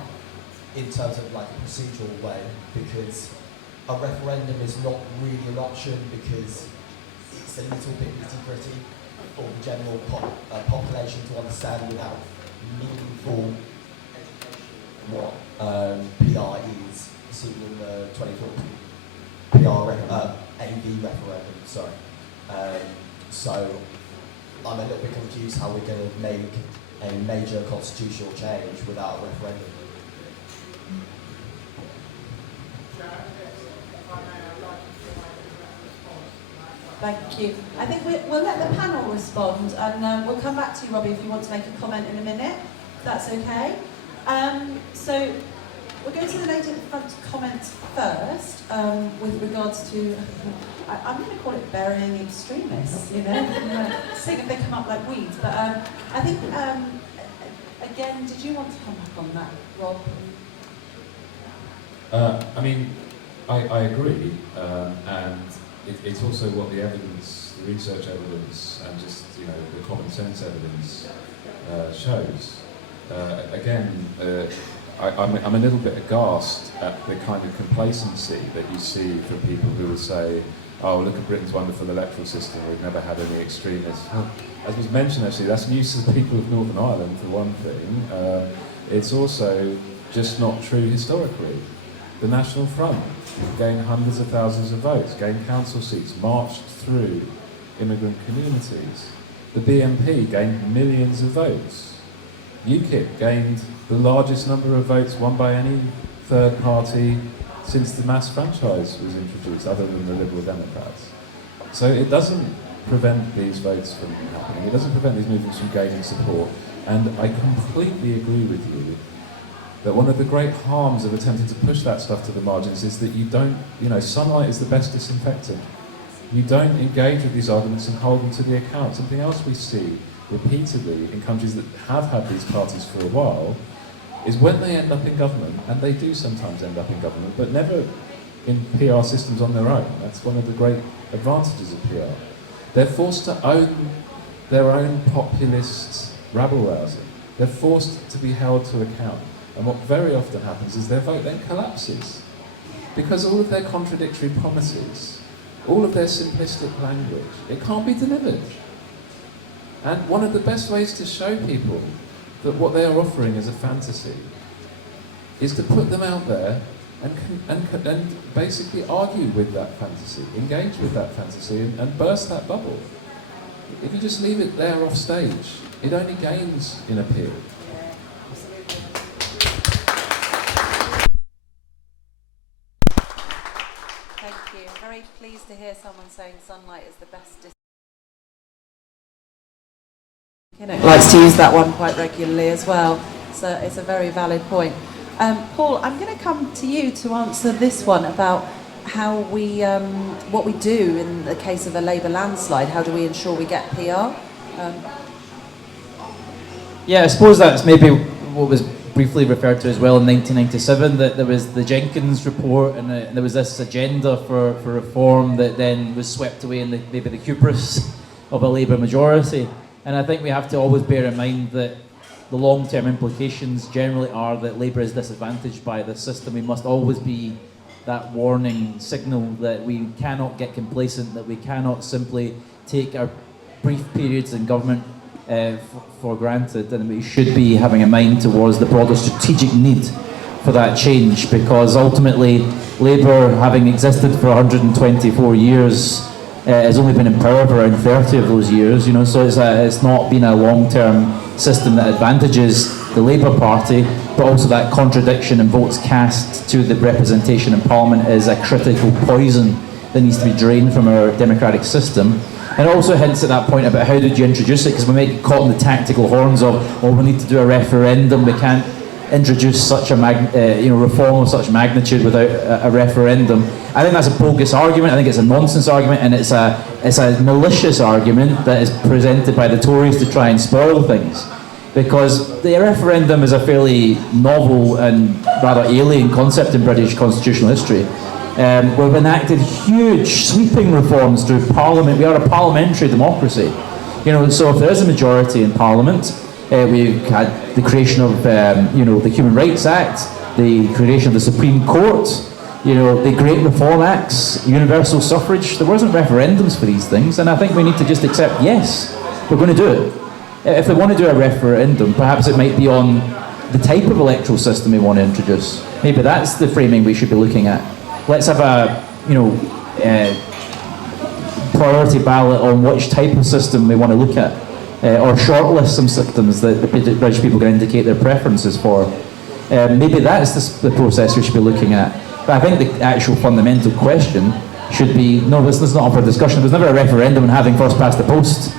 in terms of like a procedural way, because a referendum is not really an option because it's a little bit nitty-gritty for the general population to understand without meaningful what PR is, seen in the 2014 AV referendum. Sorry. So I'm a little bit confused how we're going to make a major constitutional change without a referendum. Thank you. I think we'll let the panel respond, and we'll come back to you, Robbie, if you want to make a comment in a minute. If that's okay. So we'll go to the lady at the front to comment first, with regards to, I'm going to call it burying extremists, seeing if they come up like weeds. But I think, again, did you want to come back on that, Rob? I mean, I agree, and it's also what the evidence, the research evidence, and just the common sense evidence shows. I'm a little bit aghast at the kind of complacency that you see from people who will say, "Oh, look at Britain's wonderful electoral system. We've never had any extremists." Well, as was mentioned, actually, that's news to the people of Northern Ireland for one thing. It's also just not true historically. The National Front gained hundreds of thousands of votes, gained council seats, marched through immigrant communities. The BNP gained millions of votes. UKIP gained the largest number of votes won by any third party since the mass franchise was introduced, other than the Liberal Democrats. So it doesn't prevent these votes from happening. It doesn't prevent these movements from gaining support. And I completely agree with you that one of the great harms of attempting to push that stuff to the margins is that you don't, sunlight is the best disinfectant. You don't engage with these arguments and hold them to the account. Something else we see repeatedly in countries that have had these parties for a while is when they end up in government, and they do sometimes end up in government, but never in PR systems on their own. That's one of the great advantages of PR. They're forced to own their own populist rabble-rousing. They're forced to be held to account. And what very often happens is their vote then collapses. Because all of their contradictory promises, all of their simplistic language, it can't be delivered. And one of the best ways to show people that what they are offering is a fantasy is to put them out there and basically argue with that fantasy, engage with that fantasy and burst that bubble. if you just leave it there off stage, it only gains in appeal. Thank you. Very pleased to hear someone saying sunlight is the best. Kinnock likes to use that one quite regularly as well. So it's a very valid point. Paul, I'm going to come to you to answer this one about how we, what we do in the case of a Labour landslide. How do we ensure we get PR? Yeah, I suppose that's maybe what was briefly referred to as well in 1997, that there was the Jenkins report and there was this agenda for reform that then was swept away in maybe the hubris of a Labour majority. And I think we have to always bear in mind that the long-term implications generally are that Labour is disadvantaged by this system. We must always be that warning signal that we cannot get complacent, that we cannot simply take our brief periods in government for granted, and we should be having a mind towards the broader strategic need for that change, because ultimately Labour, having existed for 124 years, has only been in power for around 30 of those years, so it's not been a long-term system that advantages the Labour Party, but also that contradiction in votes cast to the representation in Parliament is a critical poison that needs to be drained from our democratic system. And it also hints at that point about how did you introduce it, because we may get caught in the tactical horns of, we need to do a referendum, we can't introduce such a reform of such magnitude without a referendum. I think that's a bogus argument. I think it's a nonsense argument, and it's a malicious argument that is presented by the Tories to try and spoil things. Because the referendum is a fairly novel and rather alien concept in British constitutional history. We've enacted huge sweeping reforms through Parliament. We are a parliamentary democracy. So if there is a majority in Parliament, we've had the creation of the Human Rights Act, the creation of the Supreme Court, the Great Reform Acts, universal suffrage. There wasn't referendums for these things, and I think we need to just accept, yes, we're going to do it. If they want to do a referendum, perhaps it might be on the type of electoral system we want to introduce. Maybe that's the framing we should be looking at. Let's have a priority ballot on which type of system we want to look at. Or shortlist some systems that the British people can indicate their preferences for. Maybe that's the process we should be looking at. But I think the actual fundamental question should be, no, this is not up for discussion. There's never a referendum on having first past the post.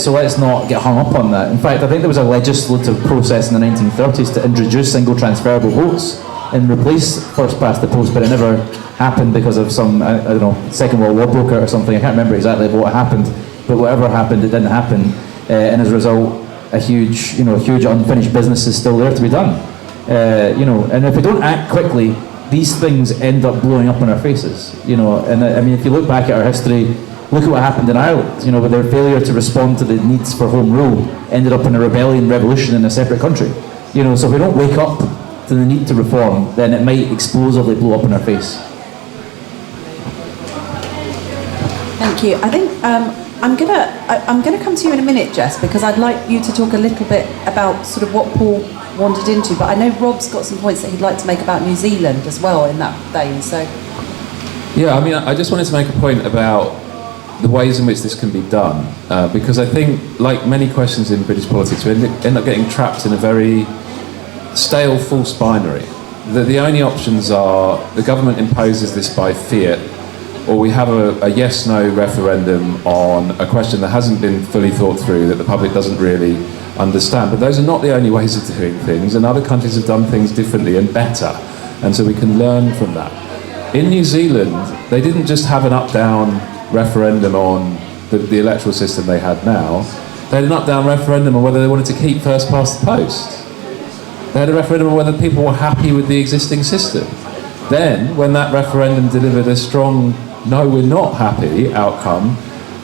So let's not get hung up on that. In fact, I think there was a legislative process in the 1930s to introduce single transferable votes and replace first past the post, but it never happened because of some, Second World War broke out or something. I can't remember exactly what happened, but whatever happened, it didn't happen. And as a result, a huge unfinished business is still there to be done. And if we don't act quickly, these things end up blowing up in our faces. And I mean, if you look back at our history, look at what happened in Ireland. With their failure to respond to the needs for home rule, ended up in a revolution in a separate country. So if we don't wake up to the need to reform, then it might explosively blow up in our face. Thank you. I think I'm gonna come to you in a minute, Jess, because I'd like you to talk a little bit about sort of what Paul wandered into. But I know Rob's got some points that he'd like to make about New Zealand as well in that vein. So. Yeah, I mean, I just wanted to make a point about the ways in which this can be done, because I think, like many questions in British politics, we end up getting trapped in a very stale false binary. The only options are the government imposes this by fiat, or we have a yes-no referendum on a question that hasn't been fully thought through, that the public doesn't really understand. But those are not the only ways of doing things, and other countries have done things differently and better, and so we can learn from that. In New Zealand, they didn't just have an up-down referendum on the electoral system they had now. They had an up-down referendum on whether they wanted to keep first past the post. They had a referendum on whether people were happy with the existing system. Then, when that referendum delivered a strong no, we're not happy outcome,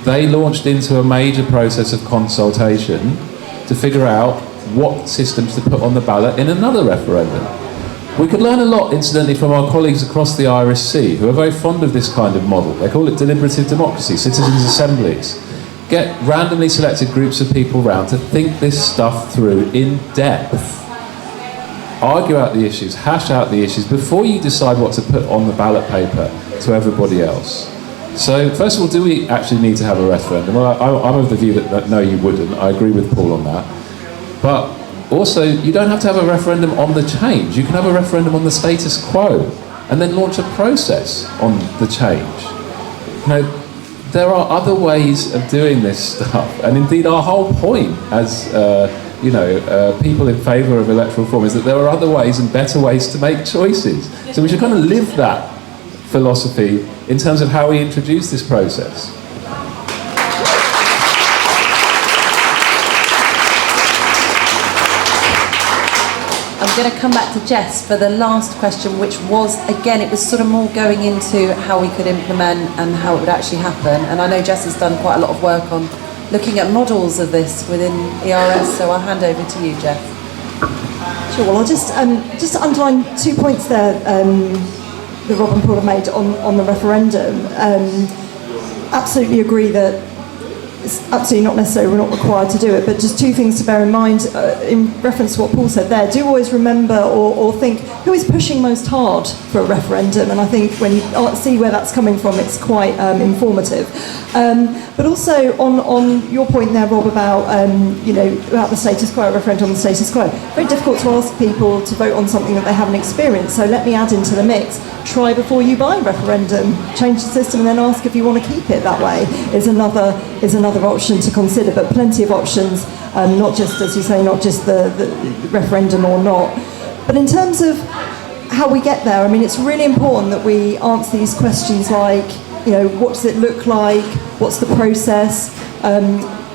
they launched into a major process of consultation to figure out what systems to put on the ballot in another referendum. We could learn a lot, incidentally, from our colleagues across the Irish Sea, who are very fond of this kind of model. They call it deliberative democracy, citizens' assemblies. Get randomly selected groups of people round to think this stuff through in depth. Argue out the issues, hash out the issues, before you decide what to put on the ballot paper to everybody else. So, first of all, do we actually need to have a referendum? Well, I'm of the view that no, you wouldn't. I agree with Paul on that. But also, you don't have to have a referendum on the change. You can have a referendum on the status quo and then launch a process on the change. You know, there are other ways of doing this stuff. And indeed, our whole point as people in favour of electoral reform is that there are other ways and better ways to make choices. So we should kind of live that philosophy in terms of how we introduce this process. I'm going to come back to Jess for the last question, which was, again, it was sort of more going into how we could implement and how it would actually happen. And I know Jess has done quite a lot of work on looking at models of this within ERS, so I'll hand over to you, Jess. Sure, well, I'll just underline 2 points there that Rob and Paul have made on the referendum. Absolutely agree that it's absolutely not necessary, we're not required to do it, but just two things to bear in mind in reference to what Paul said there. Do always remember or think who is pushing most hard for a referendum, and I think when you see where that's coming from, it's quite informative. But also on your point there, Rob, about about the status quo, a referendum on the status quo. Very difficult to ask people to vote on something that they haven't experienced. So let me add into the mix: try before you buy referendum. Change the system and then ask if you want to keep it that way. Is another option to consider. But plenty of options, not just, as you say, not just the referendum or not. But in terms of how we get there, I mean, it's really important that we answer these questions like, what does it look like? What's the process?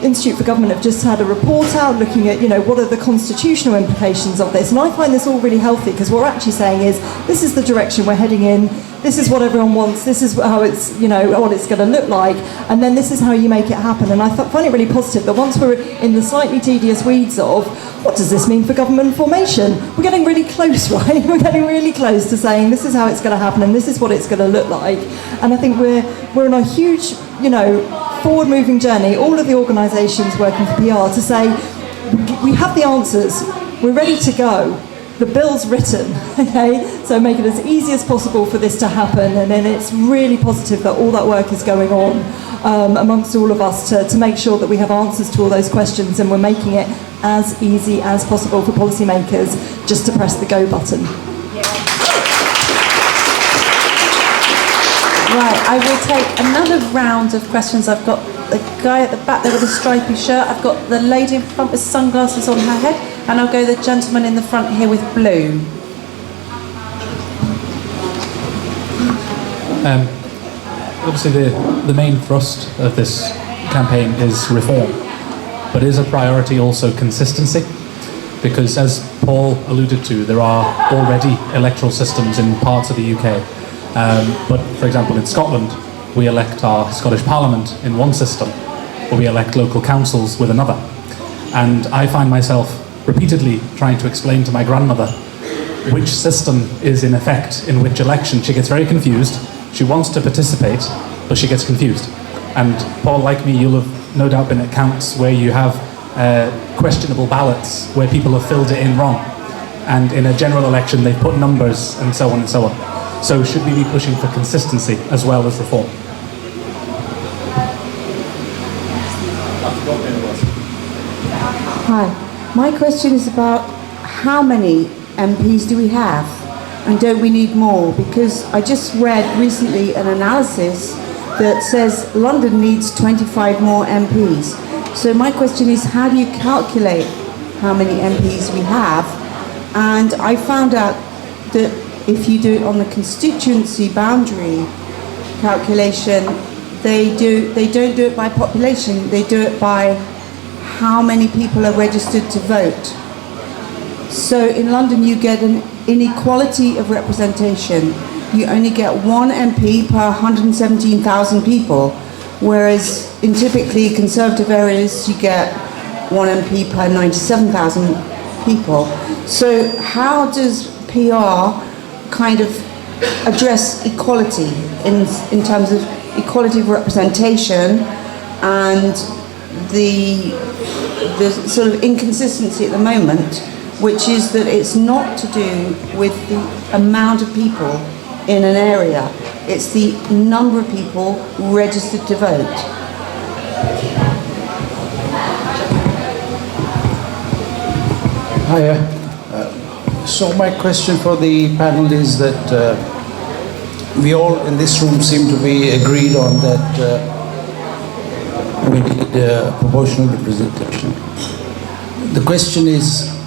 Institute for Government have just had a report out looking at, what are the constitutional implications of this? And I find this all really healthy, because what we're actually saying is, this is the direction we're heading in, this is what everyone wants, this is how it's, what it's going to look like, and then this is how you make it happen. And I find it really positive that once we're in the slightly tedious weeds of, what does this mean for government formation? We're getting really close, right? We're getting really close to saying, this is how it's going to happen, and this is what it's going to look like. And I think we're on a huge, forward-moving journey, all of the organisations working for PR, to say, we have the answers, we're ready to go, the bill's written, okay? So make it as easy as possible for this to happen, and then it's really positive that all that work is going on amongst all of us to make sure that we have answers to all those questions, and we're making it as easy as possible for policymakers just to press the go button. Right, I will take another round of questions. I've got the guy at the back there with a stripy shirt. I've got the lady in front with sunglasses on her head. And I'll go the gentleman in the front here with blue. Obviously, the main thrust of this campaign is reform. But is a priority also consistency? Because, as Paul alluded to, there are already electoral systems in parts of the UK. But, for example, in Scotland, we elect our Scottish Parliament in one system, or we elect local councils with another. And I find myself repeatedly trying to explain to my grandmother which system is in effect in which election. She gets very confused. She wants to participate, but she gets confused. And Paul, like me, you'll have no doubt been at counts where you have questionable ballots where people have filled it in wrong. And in a general election, they've put numbers and so on and so on. So should we be pushing for consistency as well as reform? Hi. My question is about how many MPs do we have, and don't we need more? Because I just read recently an analysis that says London needs 25 more MPs. So my question is, how do you calculate how many MPs we have? And I found out that if you do it on the constituency boundary calculation, they don't do it by population, they do it by how many people are registered to vote. So in London you get an inequality of representation. You only get one MP per 117,000 people, whereas in typically conservative areas you get one MP per 97,000 people. So how does PR kind of address equality in terms of equality of representation and the sort of inconsistency at the moment, which is that it's not to do with the amount of people in an area, It's the number of people registered to vote. Hiya. So my question for the panel is that we all in this room seem to be agreed on that we need proportional representation. The question is,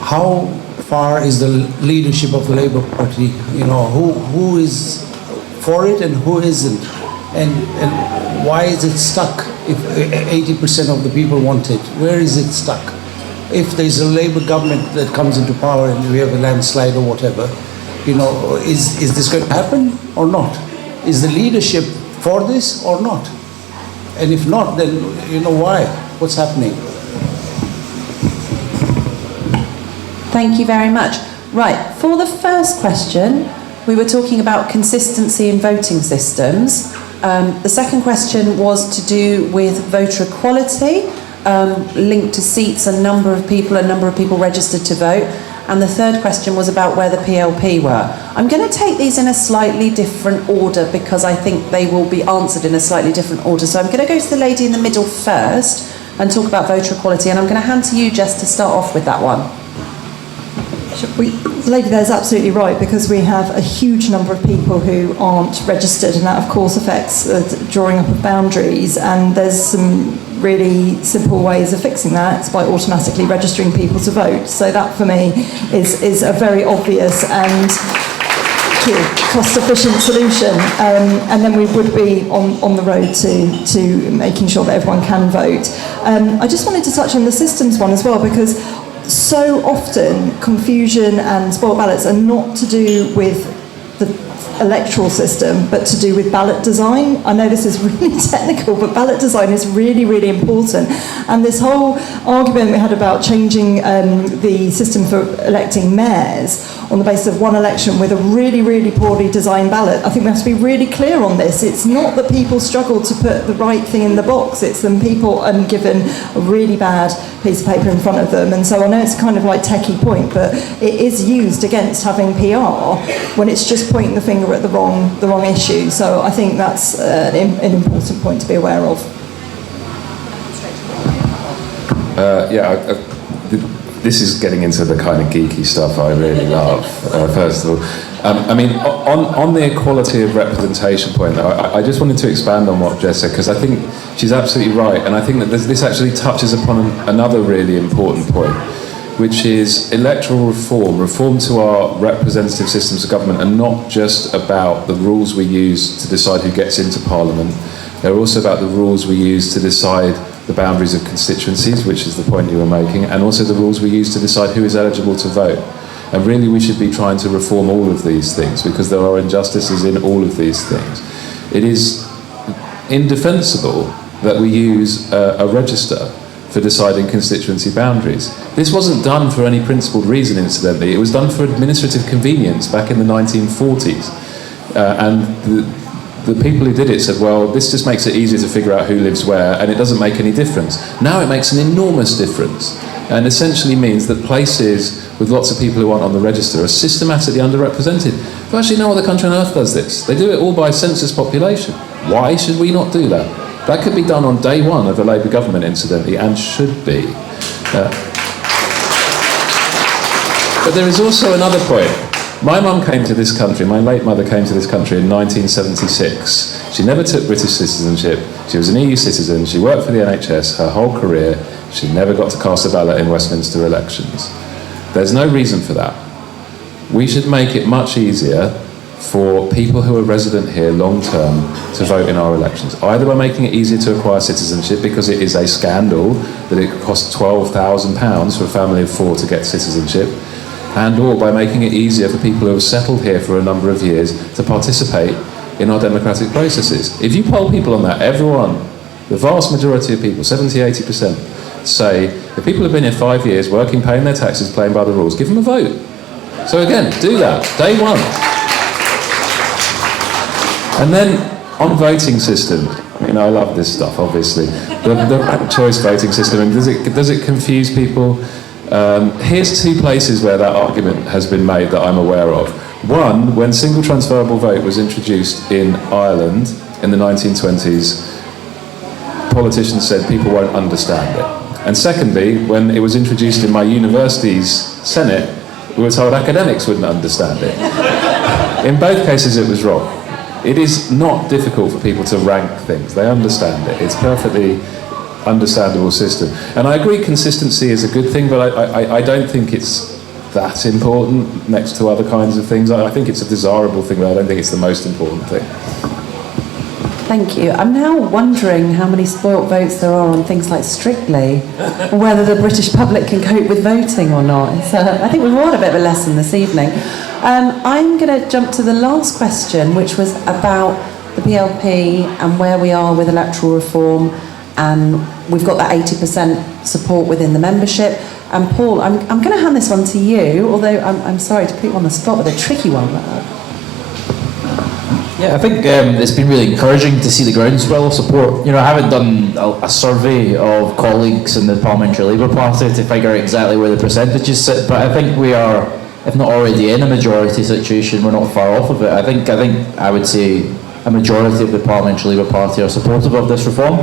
how far is the leadership of the Labour Party? You know, who is for it and who isn't, and why is it stuck? If 80% of the people want it, where is it stuck? If there's a Labour government that comes into power and we have a landslide or whatever, you know, is this going to happen or not? Is the leadership for this or not? And if not, then you know why? What's happening? Thank you very much. Right, for the first question, we were talking about consistency in voting systems. The second question was to do with voter equality, linked to seats and number of people registered to vote. And the third question was about where the PLP were. I'm going to take these in a slightly different order because I think they will be answered in a slightly different order. So I'm going to go to the lady in the middle first and talk about voter equality. And I'm going to hand to you, Jess, to start off with that one. The lady there is absolutely right, because we have a huge number of people who aren't registered, and that of course affects drawing up of boundaries, and there's some really simple ways of fixing that. It's by automatically registering people to vote. So that for me is a very obvious and cost-efficient solution, and then we would be on the road to making sure that everyone can vote. I just wanted to touch on the systems one as well, because so often confusion and spoiled ballots are not to do with the electoral system, but to do with ballot design. I know this is really technical, but ballot design is really, really important. And this whole argument we had about changing the system for electing mayors on the basis of one election with a really, really poorly designed ballot, I think we have to be really clear on this. It's not that people struggle to put the right thing in the box, it's that people are given a really bad piece of paper in front of them. And so I know it's kind of like techie point, but it is used against having PR when it's just pointing the finger at the wrong issue. So I think that's an important point to be aware of. This is getting into the kind of geeky stuff I really love, first of all. I mean, on the equality of representation point, though, I just wanted to expand on what Jess said, because I think she's absolutely right, and I think that this actually touches upon another really important point, which is electoral reform to our representative systems of government are not just about the rules we use to decide who gets into Parliament. They're also about the rules we use to decide the boundaries of constituencies, which is the point you were making, and also the rules we use to decide who is eligible to vote. And really we should be trying to reform all of these things, because there are injustices in all of these things. It is indefensible that we use a register for deciding constituency boundaries. This wasn't done for any principled reason, incidentally. It was done for administrative convenience back in the 1940s. And the people who did it said, well, this just makes it easier to figure out who lives where, and it doesn't make any difference. Now it makes an enormous difference, and essentially means that places with lots of people who aren't on the register are systematically underrepresented. But actually no other country on earth does this. They do it all by census population. Why should we not do that? That could be done on day one of a Labour government, incidentally, and should be. But there is also another point. My mum came to this country, my late mother came to this country in 1976. She never took British citizenship. She was an EU citizen. She worked for the NHS her whole career. She never got to cast a ballot in Westminster elections. There's no reason for that. We should make it much easier for people who are resident here long term to vote in our elections, either by making it easier to acquire citizenship, because it is a scandal that it costs £12,000 for a family of 4 to get citizenship, and or by making it easier for people who have settled here for a number of years to participate in our democratic processes. If you poll people on that, everyone, the vast majority of people, 70–80%, say the people who've been here 5 years, working, paying their taxes, playing by the rules, give them a vote. So again, do that, day one. And then on voting system, I love this stuff, obviously. The ranked choice voting system, and does it confuse people? Here's 2 places where that argument has been made that I'm aware of. One, when single transferable vote was introduced in Ireland in the 1920s, politicians said people won't understand it. And secondly, when it was introduced in my university's Senate, we were told academics wouldn't understand it. In both cases it was wrong. It is not difficult for people to rank things. They understand it. It's a perfectly understandable system. And I agree consistency is a good thing, but I don't think it's that important next to other kinds of things. I think it's a desirable thing, but I don't think it's the most important thing. Thank you. I'm now wondering how many spoilt votes there are on things like Strictly, or whether the British public can cope with voting or not. So I think we've all had a bit of a lesson this evening. I'm going to jump to the last question, which was about the PLP and where we are with electoral reform, and we've got that 80% support within the membership. And Paul, I'm going to hand this one to you, although I'm sorry to put you on the spot with a tricky one. Yeah, I think it's been really encouraging to see the groundswell of support. You know, I haven't done a survey of colleagues in the Parliamentary Labour Party to figure out exactly where the percentages sit, but I think we are, if not already in a majority situation, we're not far off of it. I think I would say a majority of the Parliamentary Labour Party are supportive of this reform,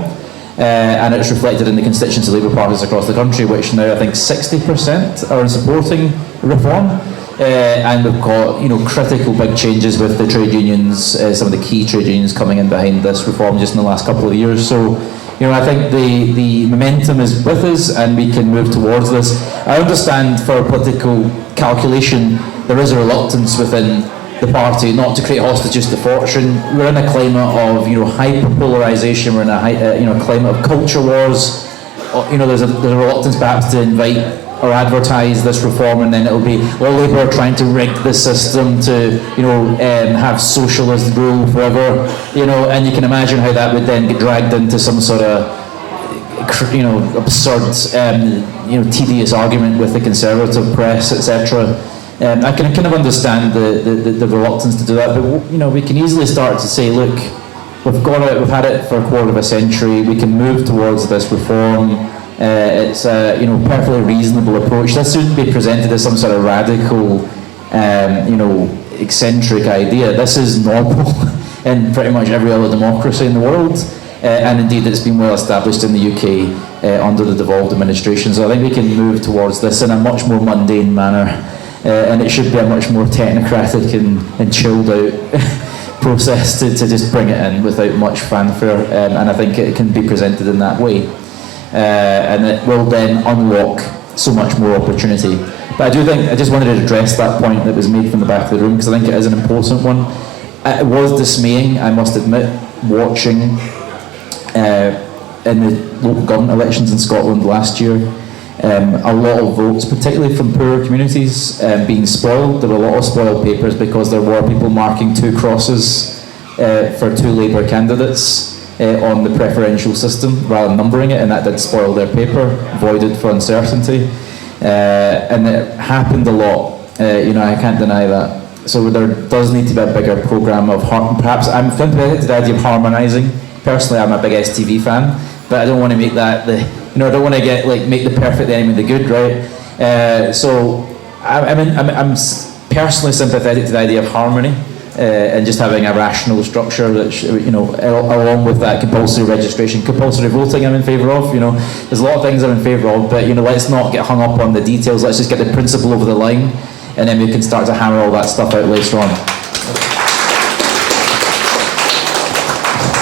and it's reflected in the constituency Labour parties across the country, which now I think 60% are in supporting reform. And we've got, you know, critical big changes with the trade unions, some of the key trade unions coming in behind this reform just in the last couple of years. So, you know, I think the momentum is with us and we can move towards this. I understand for political calculation there is a reluctance within the party not to create hostages to fortune. We're in a climate of, you know, hyper-polarisation, we're in a climate of culture wars. You know, there's a reluctance perhaps to invite or advertise this reform, and then it'll be, well, Labour are trying to rig the system to, you know, have socialist rule forever, you know, and you can imagine how that would then get dragged into some sort of, you know, absurd, you know, tedious argument with the Conservative press, etc. I can kind of understand the reluctance to do that, but, you know, we can easily start to say, look, we've had it for a quarter of a century, we can move towards this reform. It's a, you know, perfectly reasonable approach. This shouldn't be presented as some sort of radical, you know, eccentric idea. This is normal in pretty much every other democracy in the world, and indeed it's been well established in the UK under the devolved administration. So I think we can move towards this in a much more mundane manner, and it should be a much more technocratic and chilled out process to just bring it in without much fanfare, and I think it can be presented in that way. And it will then unlock so much more opportunity. But I just wanted to address that point that was made from the back of the room, because I think it is an important one. It was dismaying, I must admit, watching in the local government elections in Scotland last year, a lot of votes, particularly from poorer communities, being spoiled. There were a lot of spoiled papers because there were people marking 2 crosses for 2 Labour candidates on the preferential system rather than numbering it, and that did spoil their paper, voided for uncertainty, and it happened a lot. You know, I can't deny that. So there does need to be a bigger programme of perhaps I'm sympathetic to the idea of harmonising. Personally, I'm a big STV fan, but I don't want to make that I don't want to make the perfect enemy the good, right? So I'm personally sympathetic to the idea of harmony. And just having a rational structure that, you know, along with that compulsory registration, compulsory voting I'm in favour of, you know, there's a lot of things I'm in favour of, but, you know, let's not get hung up on the details, let's just get the principle over the line, and then we can start to hammer all that stuff out later on.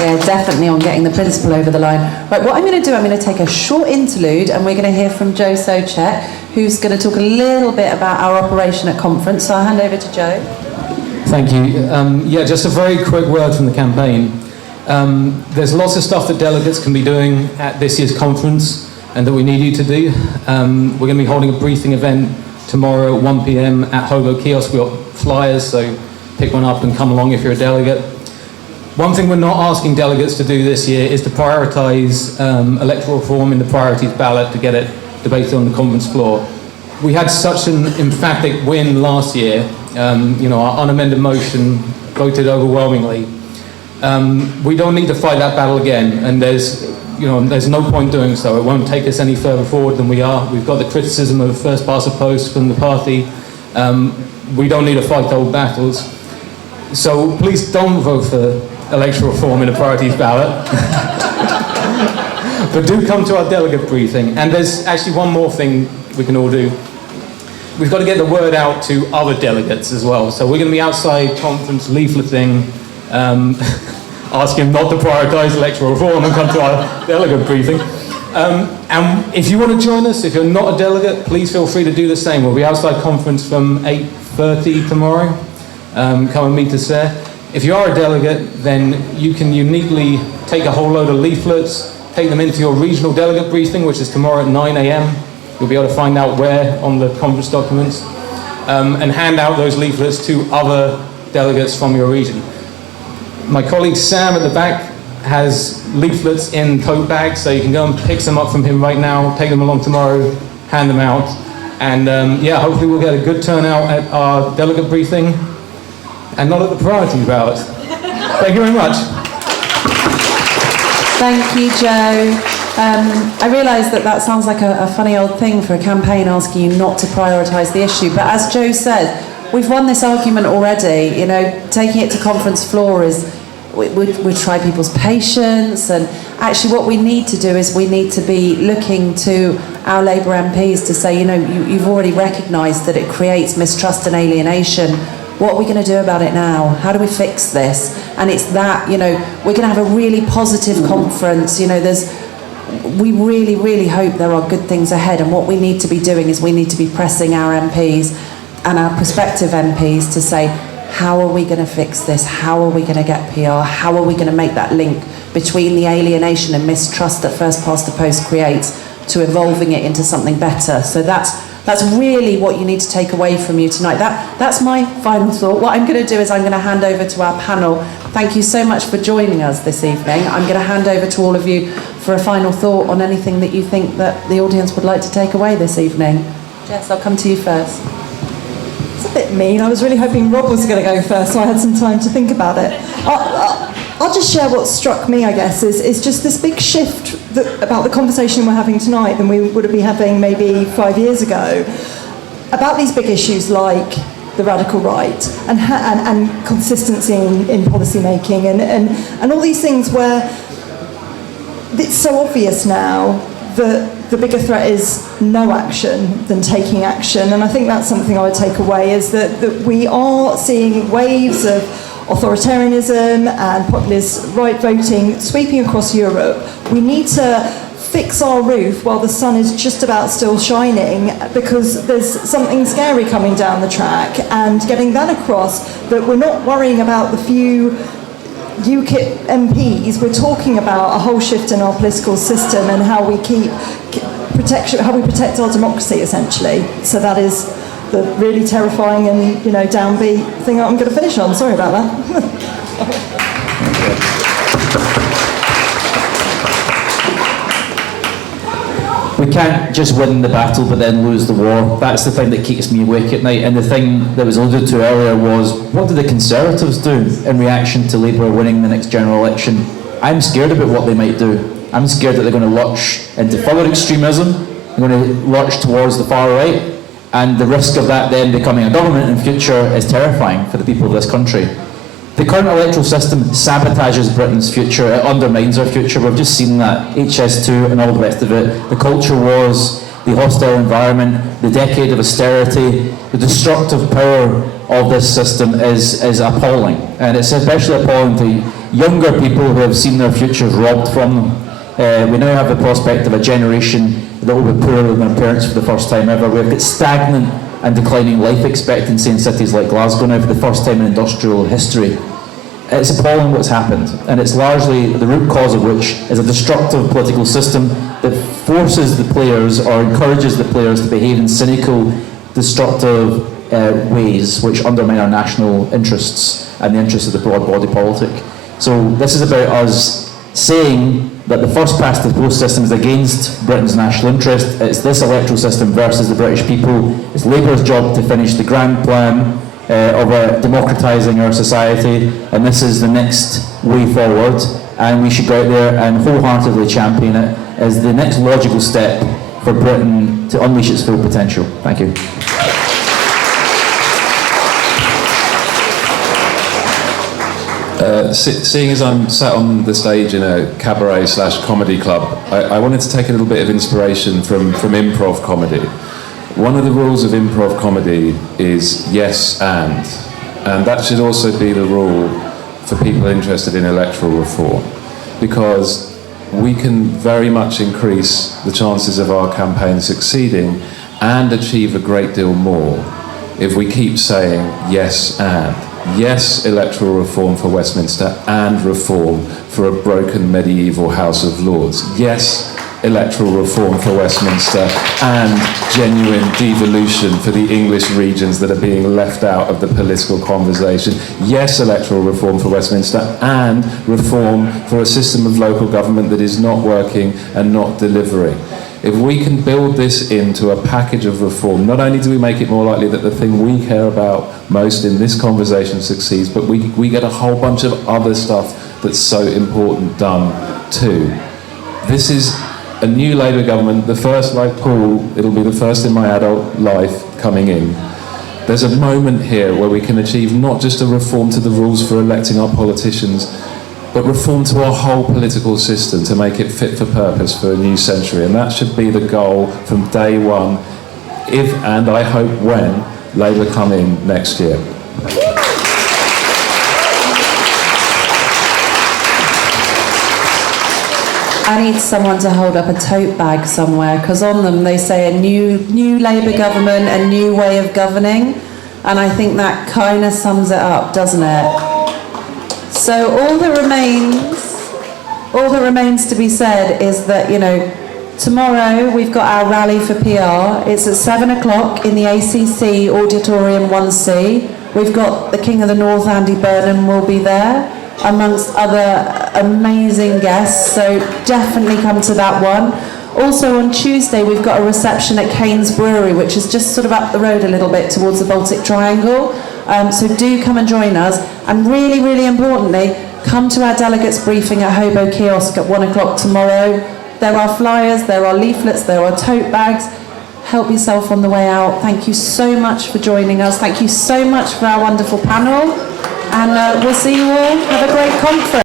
Yeah, definitely on getting the principle over the line. Right, what I'm going to do, I'm going to take a short interlude, and we're going to hear from Joe Socek, who's going to talk a little bit about our operation at conference, so I'll hand over to Joe. Thank you. Yeah, just a very quick word from the campaign. There's lots of stuff that delegates can be doing at this year's conference and that we need you to do. We're going to be holding a briefing event tomorrow at 1 p.m. at Hobo Kiosk. We've got flyers, so pick one up and come along if you're a delegate. One thing we're not asking delegates to do this year is to prioritise electoral reform in the priorities ballot to get it debated on the conference floor. We had such an emphatic win last year. You know, our unamended motion voted overwhelmingly. We don't need to fight that battle again, and there's no point doing so. It won't take us any further forward than we are. We've got the criticism of first past the post from the party. We don't need to fight old battles. So please don't vote for electoral reform in a priorities ballot. But do come to our delegate briefing. And there's actually one more thing we can all do. We've got to get the word out to other delegates as well. So we're going to be outside conference leafleting, asking them not to prioritise electoral reform and come to our delegate briefing. And if you want to join us, if you're not a delegate, please feel free to do the same. We'll be outside conference from 8:30 tomorrow. Come and meet us there. If you are a delegate, then you can uniquely take a whole load of leaflets, take them into your regional delegate briefing, which is tomorrow at 9 a.m. You'll be able to find out where on the conference documents, and hand out those leaflets to other delegates from your region. My colleague Sam at the back has leaflets in tote bags, so you can go and pick some up from him right now, take them along tomorrow, hand them out, and yeah, hopefully we'll get a good turnout at our delegate briefing, and not at the priority ballot. Thank you very much. Thank you, Joe. I realise that sounds like a funny old thing for a campaign asking you not to prioritise the issue, but as Joe said, we've won this argument already. You know, taking it to conference floor is, we try people's patience, and actually what we need to do is we need to be looking to our Labour MPs to say, you know, you've already recognised that it creates mistrust and alienation. What are we going to do about it now? How do we fix this? And it's that, you know, we're going to have a really positive conference. You know, we really, really hope there are good things ahead, and what we need to be doing is we need to be pressing our MPs and our prospective MPs to say, how are we going to fix this? How are we going to get PR? How are we going to make that link between the alienation and mistrust that First Past the Post creates to evolving it into something better? So that's really what you need to take away from you tonight. That's my final thought. What I'm going to do is I'm going to hand over to our panel. Thank you so much for joining us this evening. I'm going to hand over to all of you for a final thought on anything that you think that the audience would like to take away this evening. Jess, I'll come to you first. It's a bit mean. I was really hoping Rob was going to go first, so I had some time to think about it. I'll just share what struck me, I guess, is just this big shift about the conversation we're having tonight than we would have been having maybe 5 years ago, about these big issues like the radical right and consistency in policy making and all these things where it's so obvious now that the bigger threat is no action than taking action. And I think that's something I would take away, is that we are seeing waves of authoritarianism and populist right voting sweeping across Europe. We need to fix our roof while the sun is just about still shining, because there's something scary coming down the track, and getting that across, that we're not worrying about the few UKIP MPs, we're talking about a whole shift in our political system and how we how we protect our democracy, essentially. So that is the really terrifying and, you know, downbeat thing I'm going to finish on. Sorry about that. We can't just win the battle but then lose the war. That's the thing that keeps me awake at night. And the thing that was alluded to earlier was, what do the Conservatives do in reaction to Labour winning the next general election? I'm scared about what they might do. I'm scared that they're going to lurch into further extremism, they're going to lurch towards the far right, and the risk of that then becoming a government in future is terrifying for the people of this country. The current electoral system sabotages Britain's future, it undermines our future. We've just seen that, HS2 and all the rest of it. The culture wars, the hostile environment, the decade of austerity, the destructive power of this system is appalling. And it's especially appalling to younger people who have seen their futures robbed from them. We now have the prospect of a generation that will be poorer than their parents for the first time ever. We've got stagnant and declining life expectancy in cities like Glasgow now for the first time in industrial history. It's appalling what's happened, and it's largely the root cause of which is a destructive political system that forces the players or encourages the players to behave in cynical, destructive ways which undermine our national interests and the interests of the broad body politic. So this is about us saying that the first past the post system is against Britain's national interest. It's this electoral system versus the British people. It's Labour's job to finish the grand plan of democratising our society, and this is the next way forward, and we should go out there and wholeheartedly champion it as the next logical step for Britain to unleash its full potential. Thank you. Seeing as I'm sat on the stage in a cabaret/comedy club, I wanted to take a little bit of inspiration from improv comedy. One of the rules of improv comedy is yes and that should also be the rule for people interested in electoral reform, because we can very much increase the chances of our campaign succeeding and achieve a great deal more if we keep saying yes and. Yes, electoral reform for Westminster and reform for a broken medieval House of Lords. Yes, electoral reform for Westminster and genuine devolution for the English regions that are being left out of the political conversation. Yes, electoral reform for Westminster and reform for a system of local government that is not working and not delivering. If we can build this into a package of reform, not only do we make it more likely that the thing we care about most in this conversation succeeds, but we get a whole bunch of other stuff that's so important done too. This is a new Labour government, the first, like Paul, it'll be the first in my adult life coming in. There's a moment here where we can achieve not just a reform to the rules for electing our politicians, but reform to our whole political system to make it fit for purpose for a new century. And that should be the goal from day one, if, and I hope when, Labour come in next year. I need someone to hold up a tote bag somewhere, because on them they say a new Labour government, a new way of governing, and I think that kind of sums it up, doesn't it? So all that remains to be said is that, you know, tomorrow we've got our rally for PR. It's at 7 o'clock in the ACC Auditorium 1C. We've got the King of the North, Andy Burnham, will be there, amongst other amazing guests, so definitely come to that one. Also on Tuesday we've got a reception at Kane's Brewery, which is just sort of up the road a little bit towards the Baltic Triangle, so do come and join us, and really, really importantly, come to our delegates briefing at Hobo Kiosk at 1 o'clock tomorrow. There are flyers, there are leaflets, there are tote bags. Help yourself on the way out. Thank you so much for joining us. Thank you so much for our wonderful panel. And we'll see you all. Have a great conference.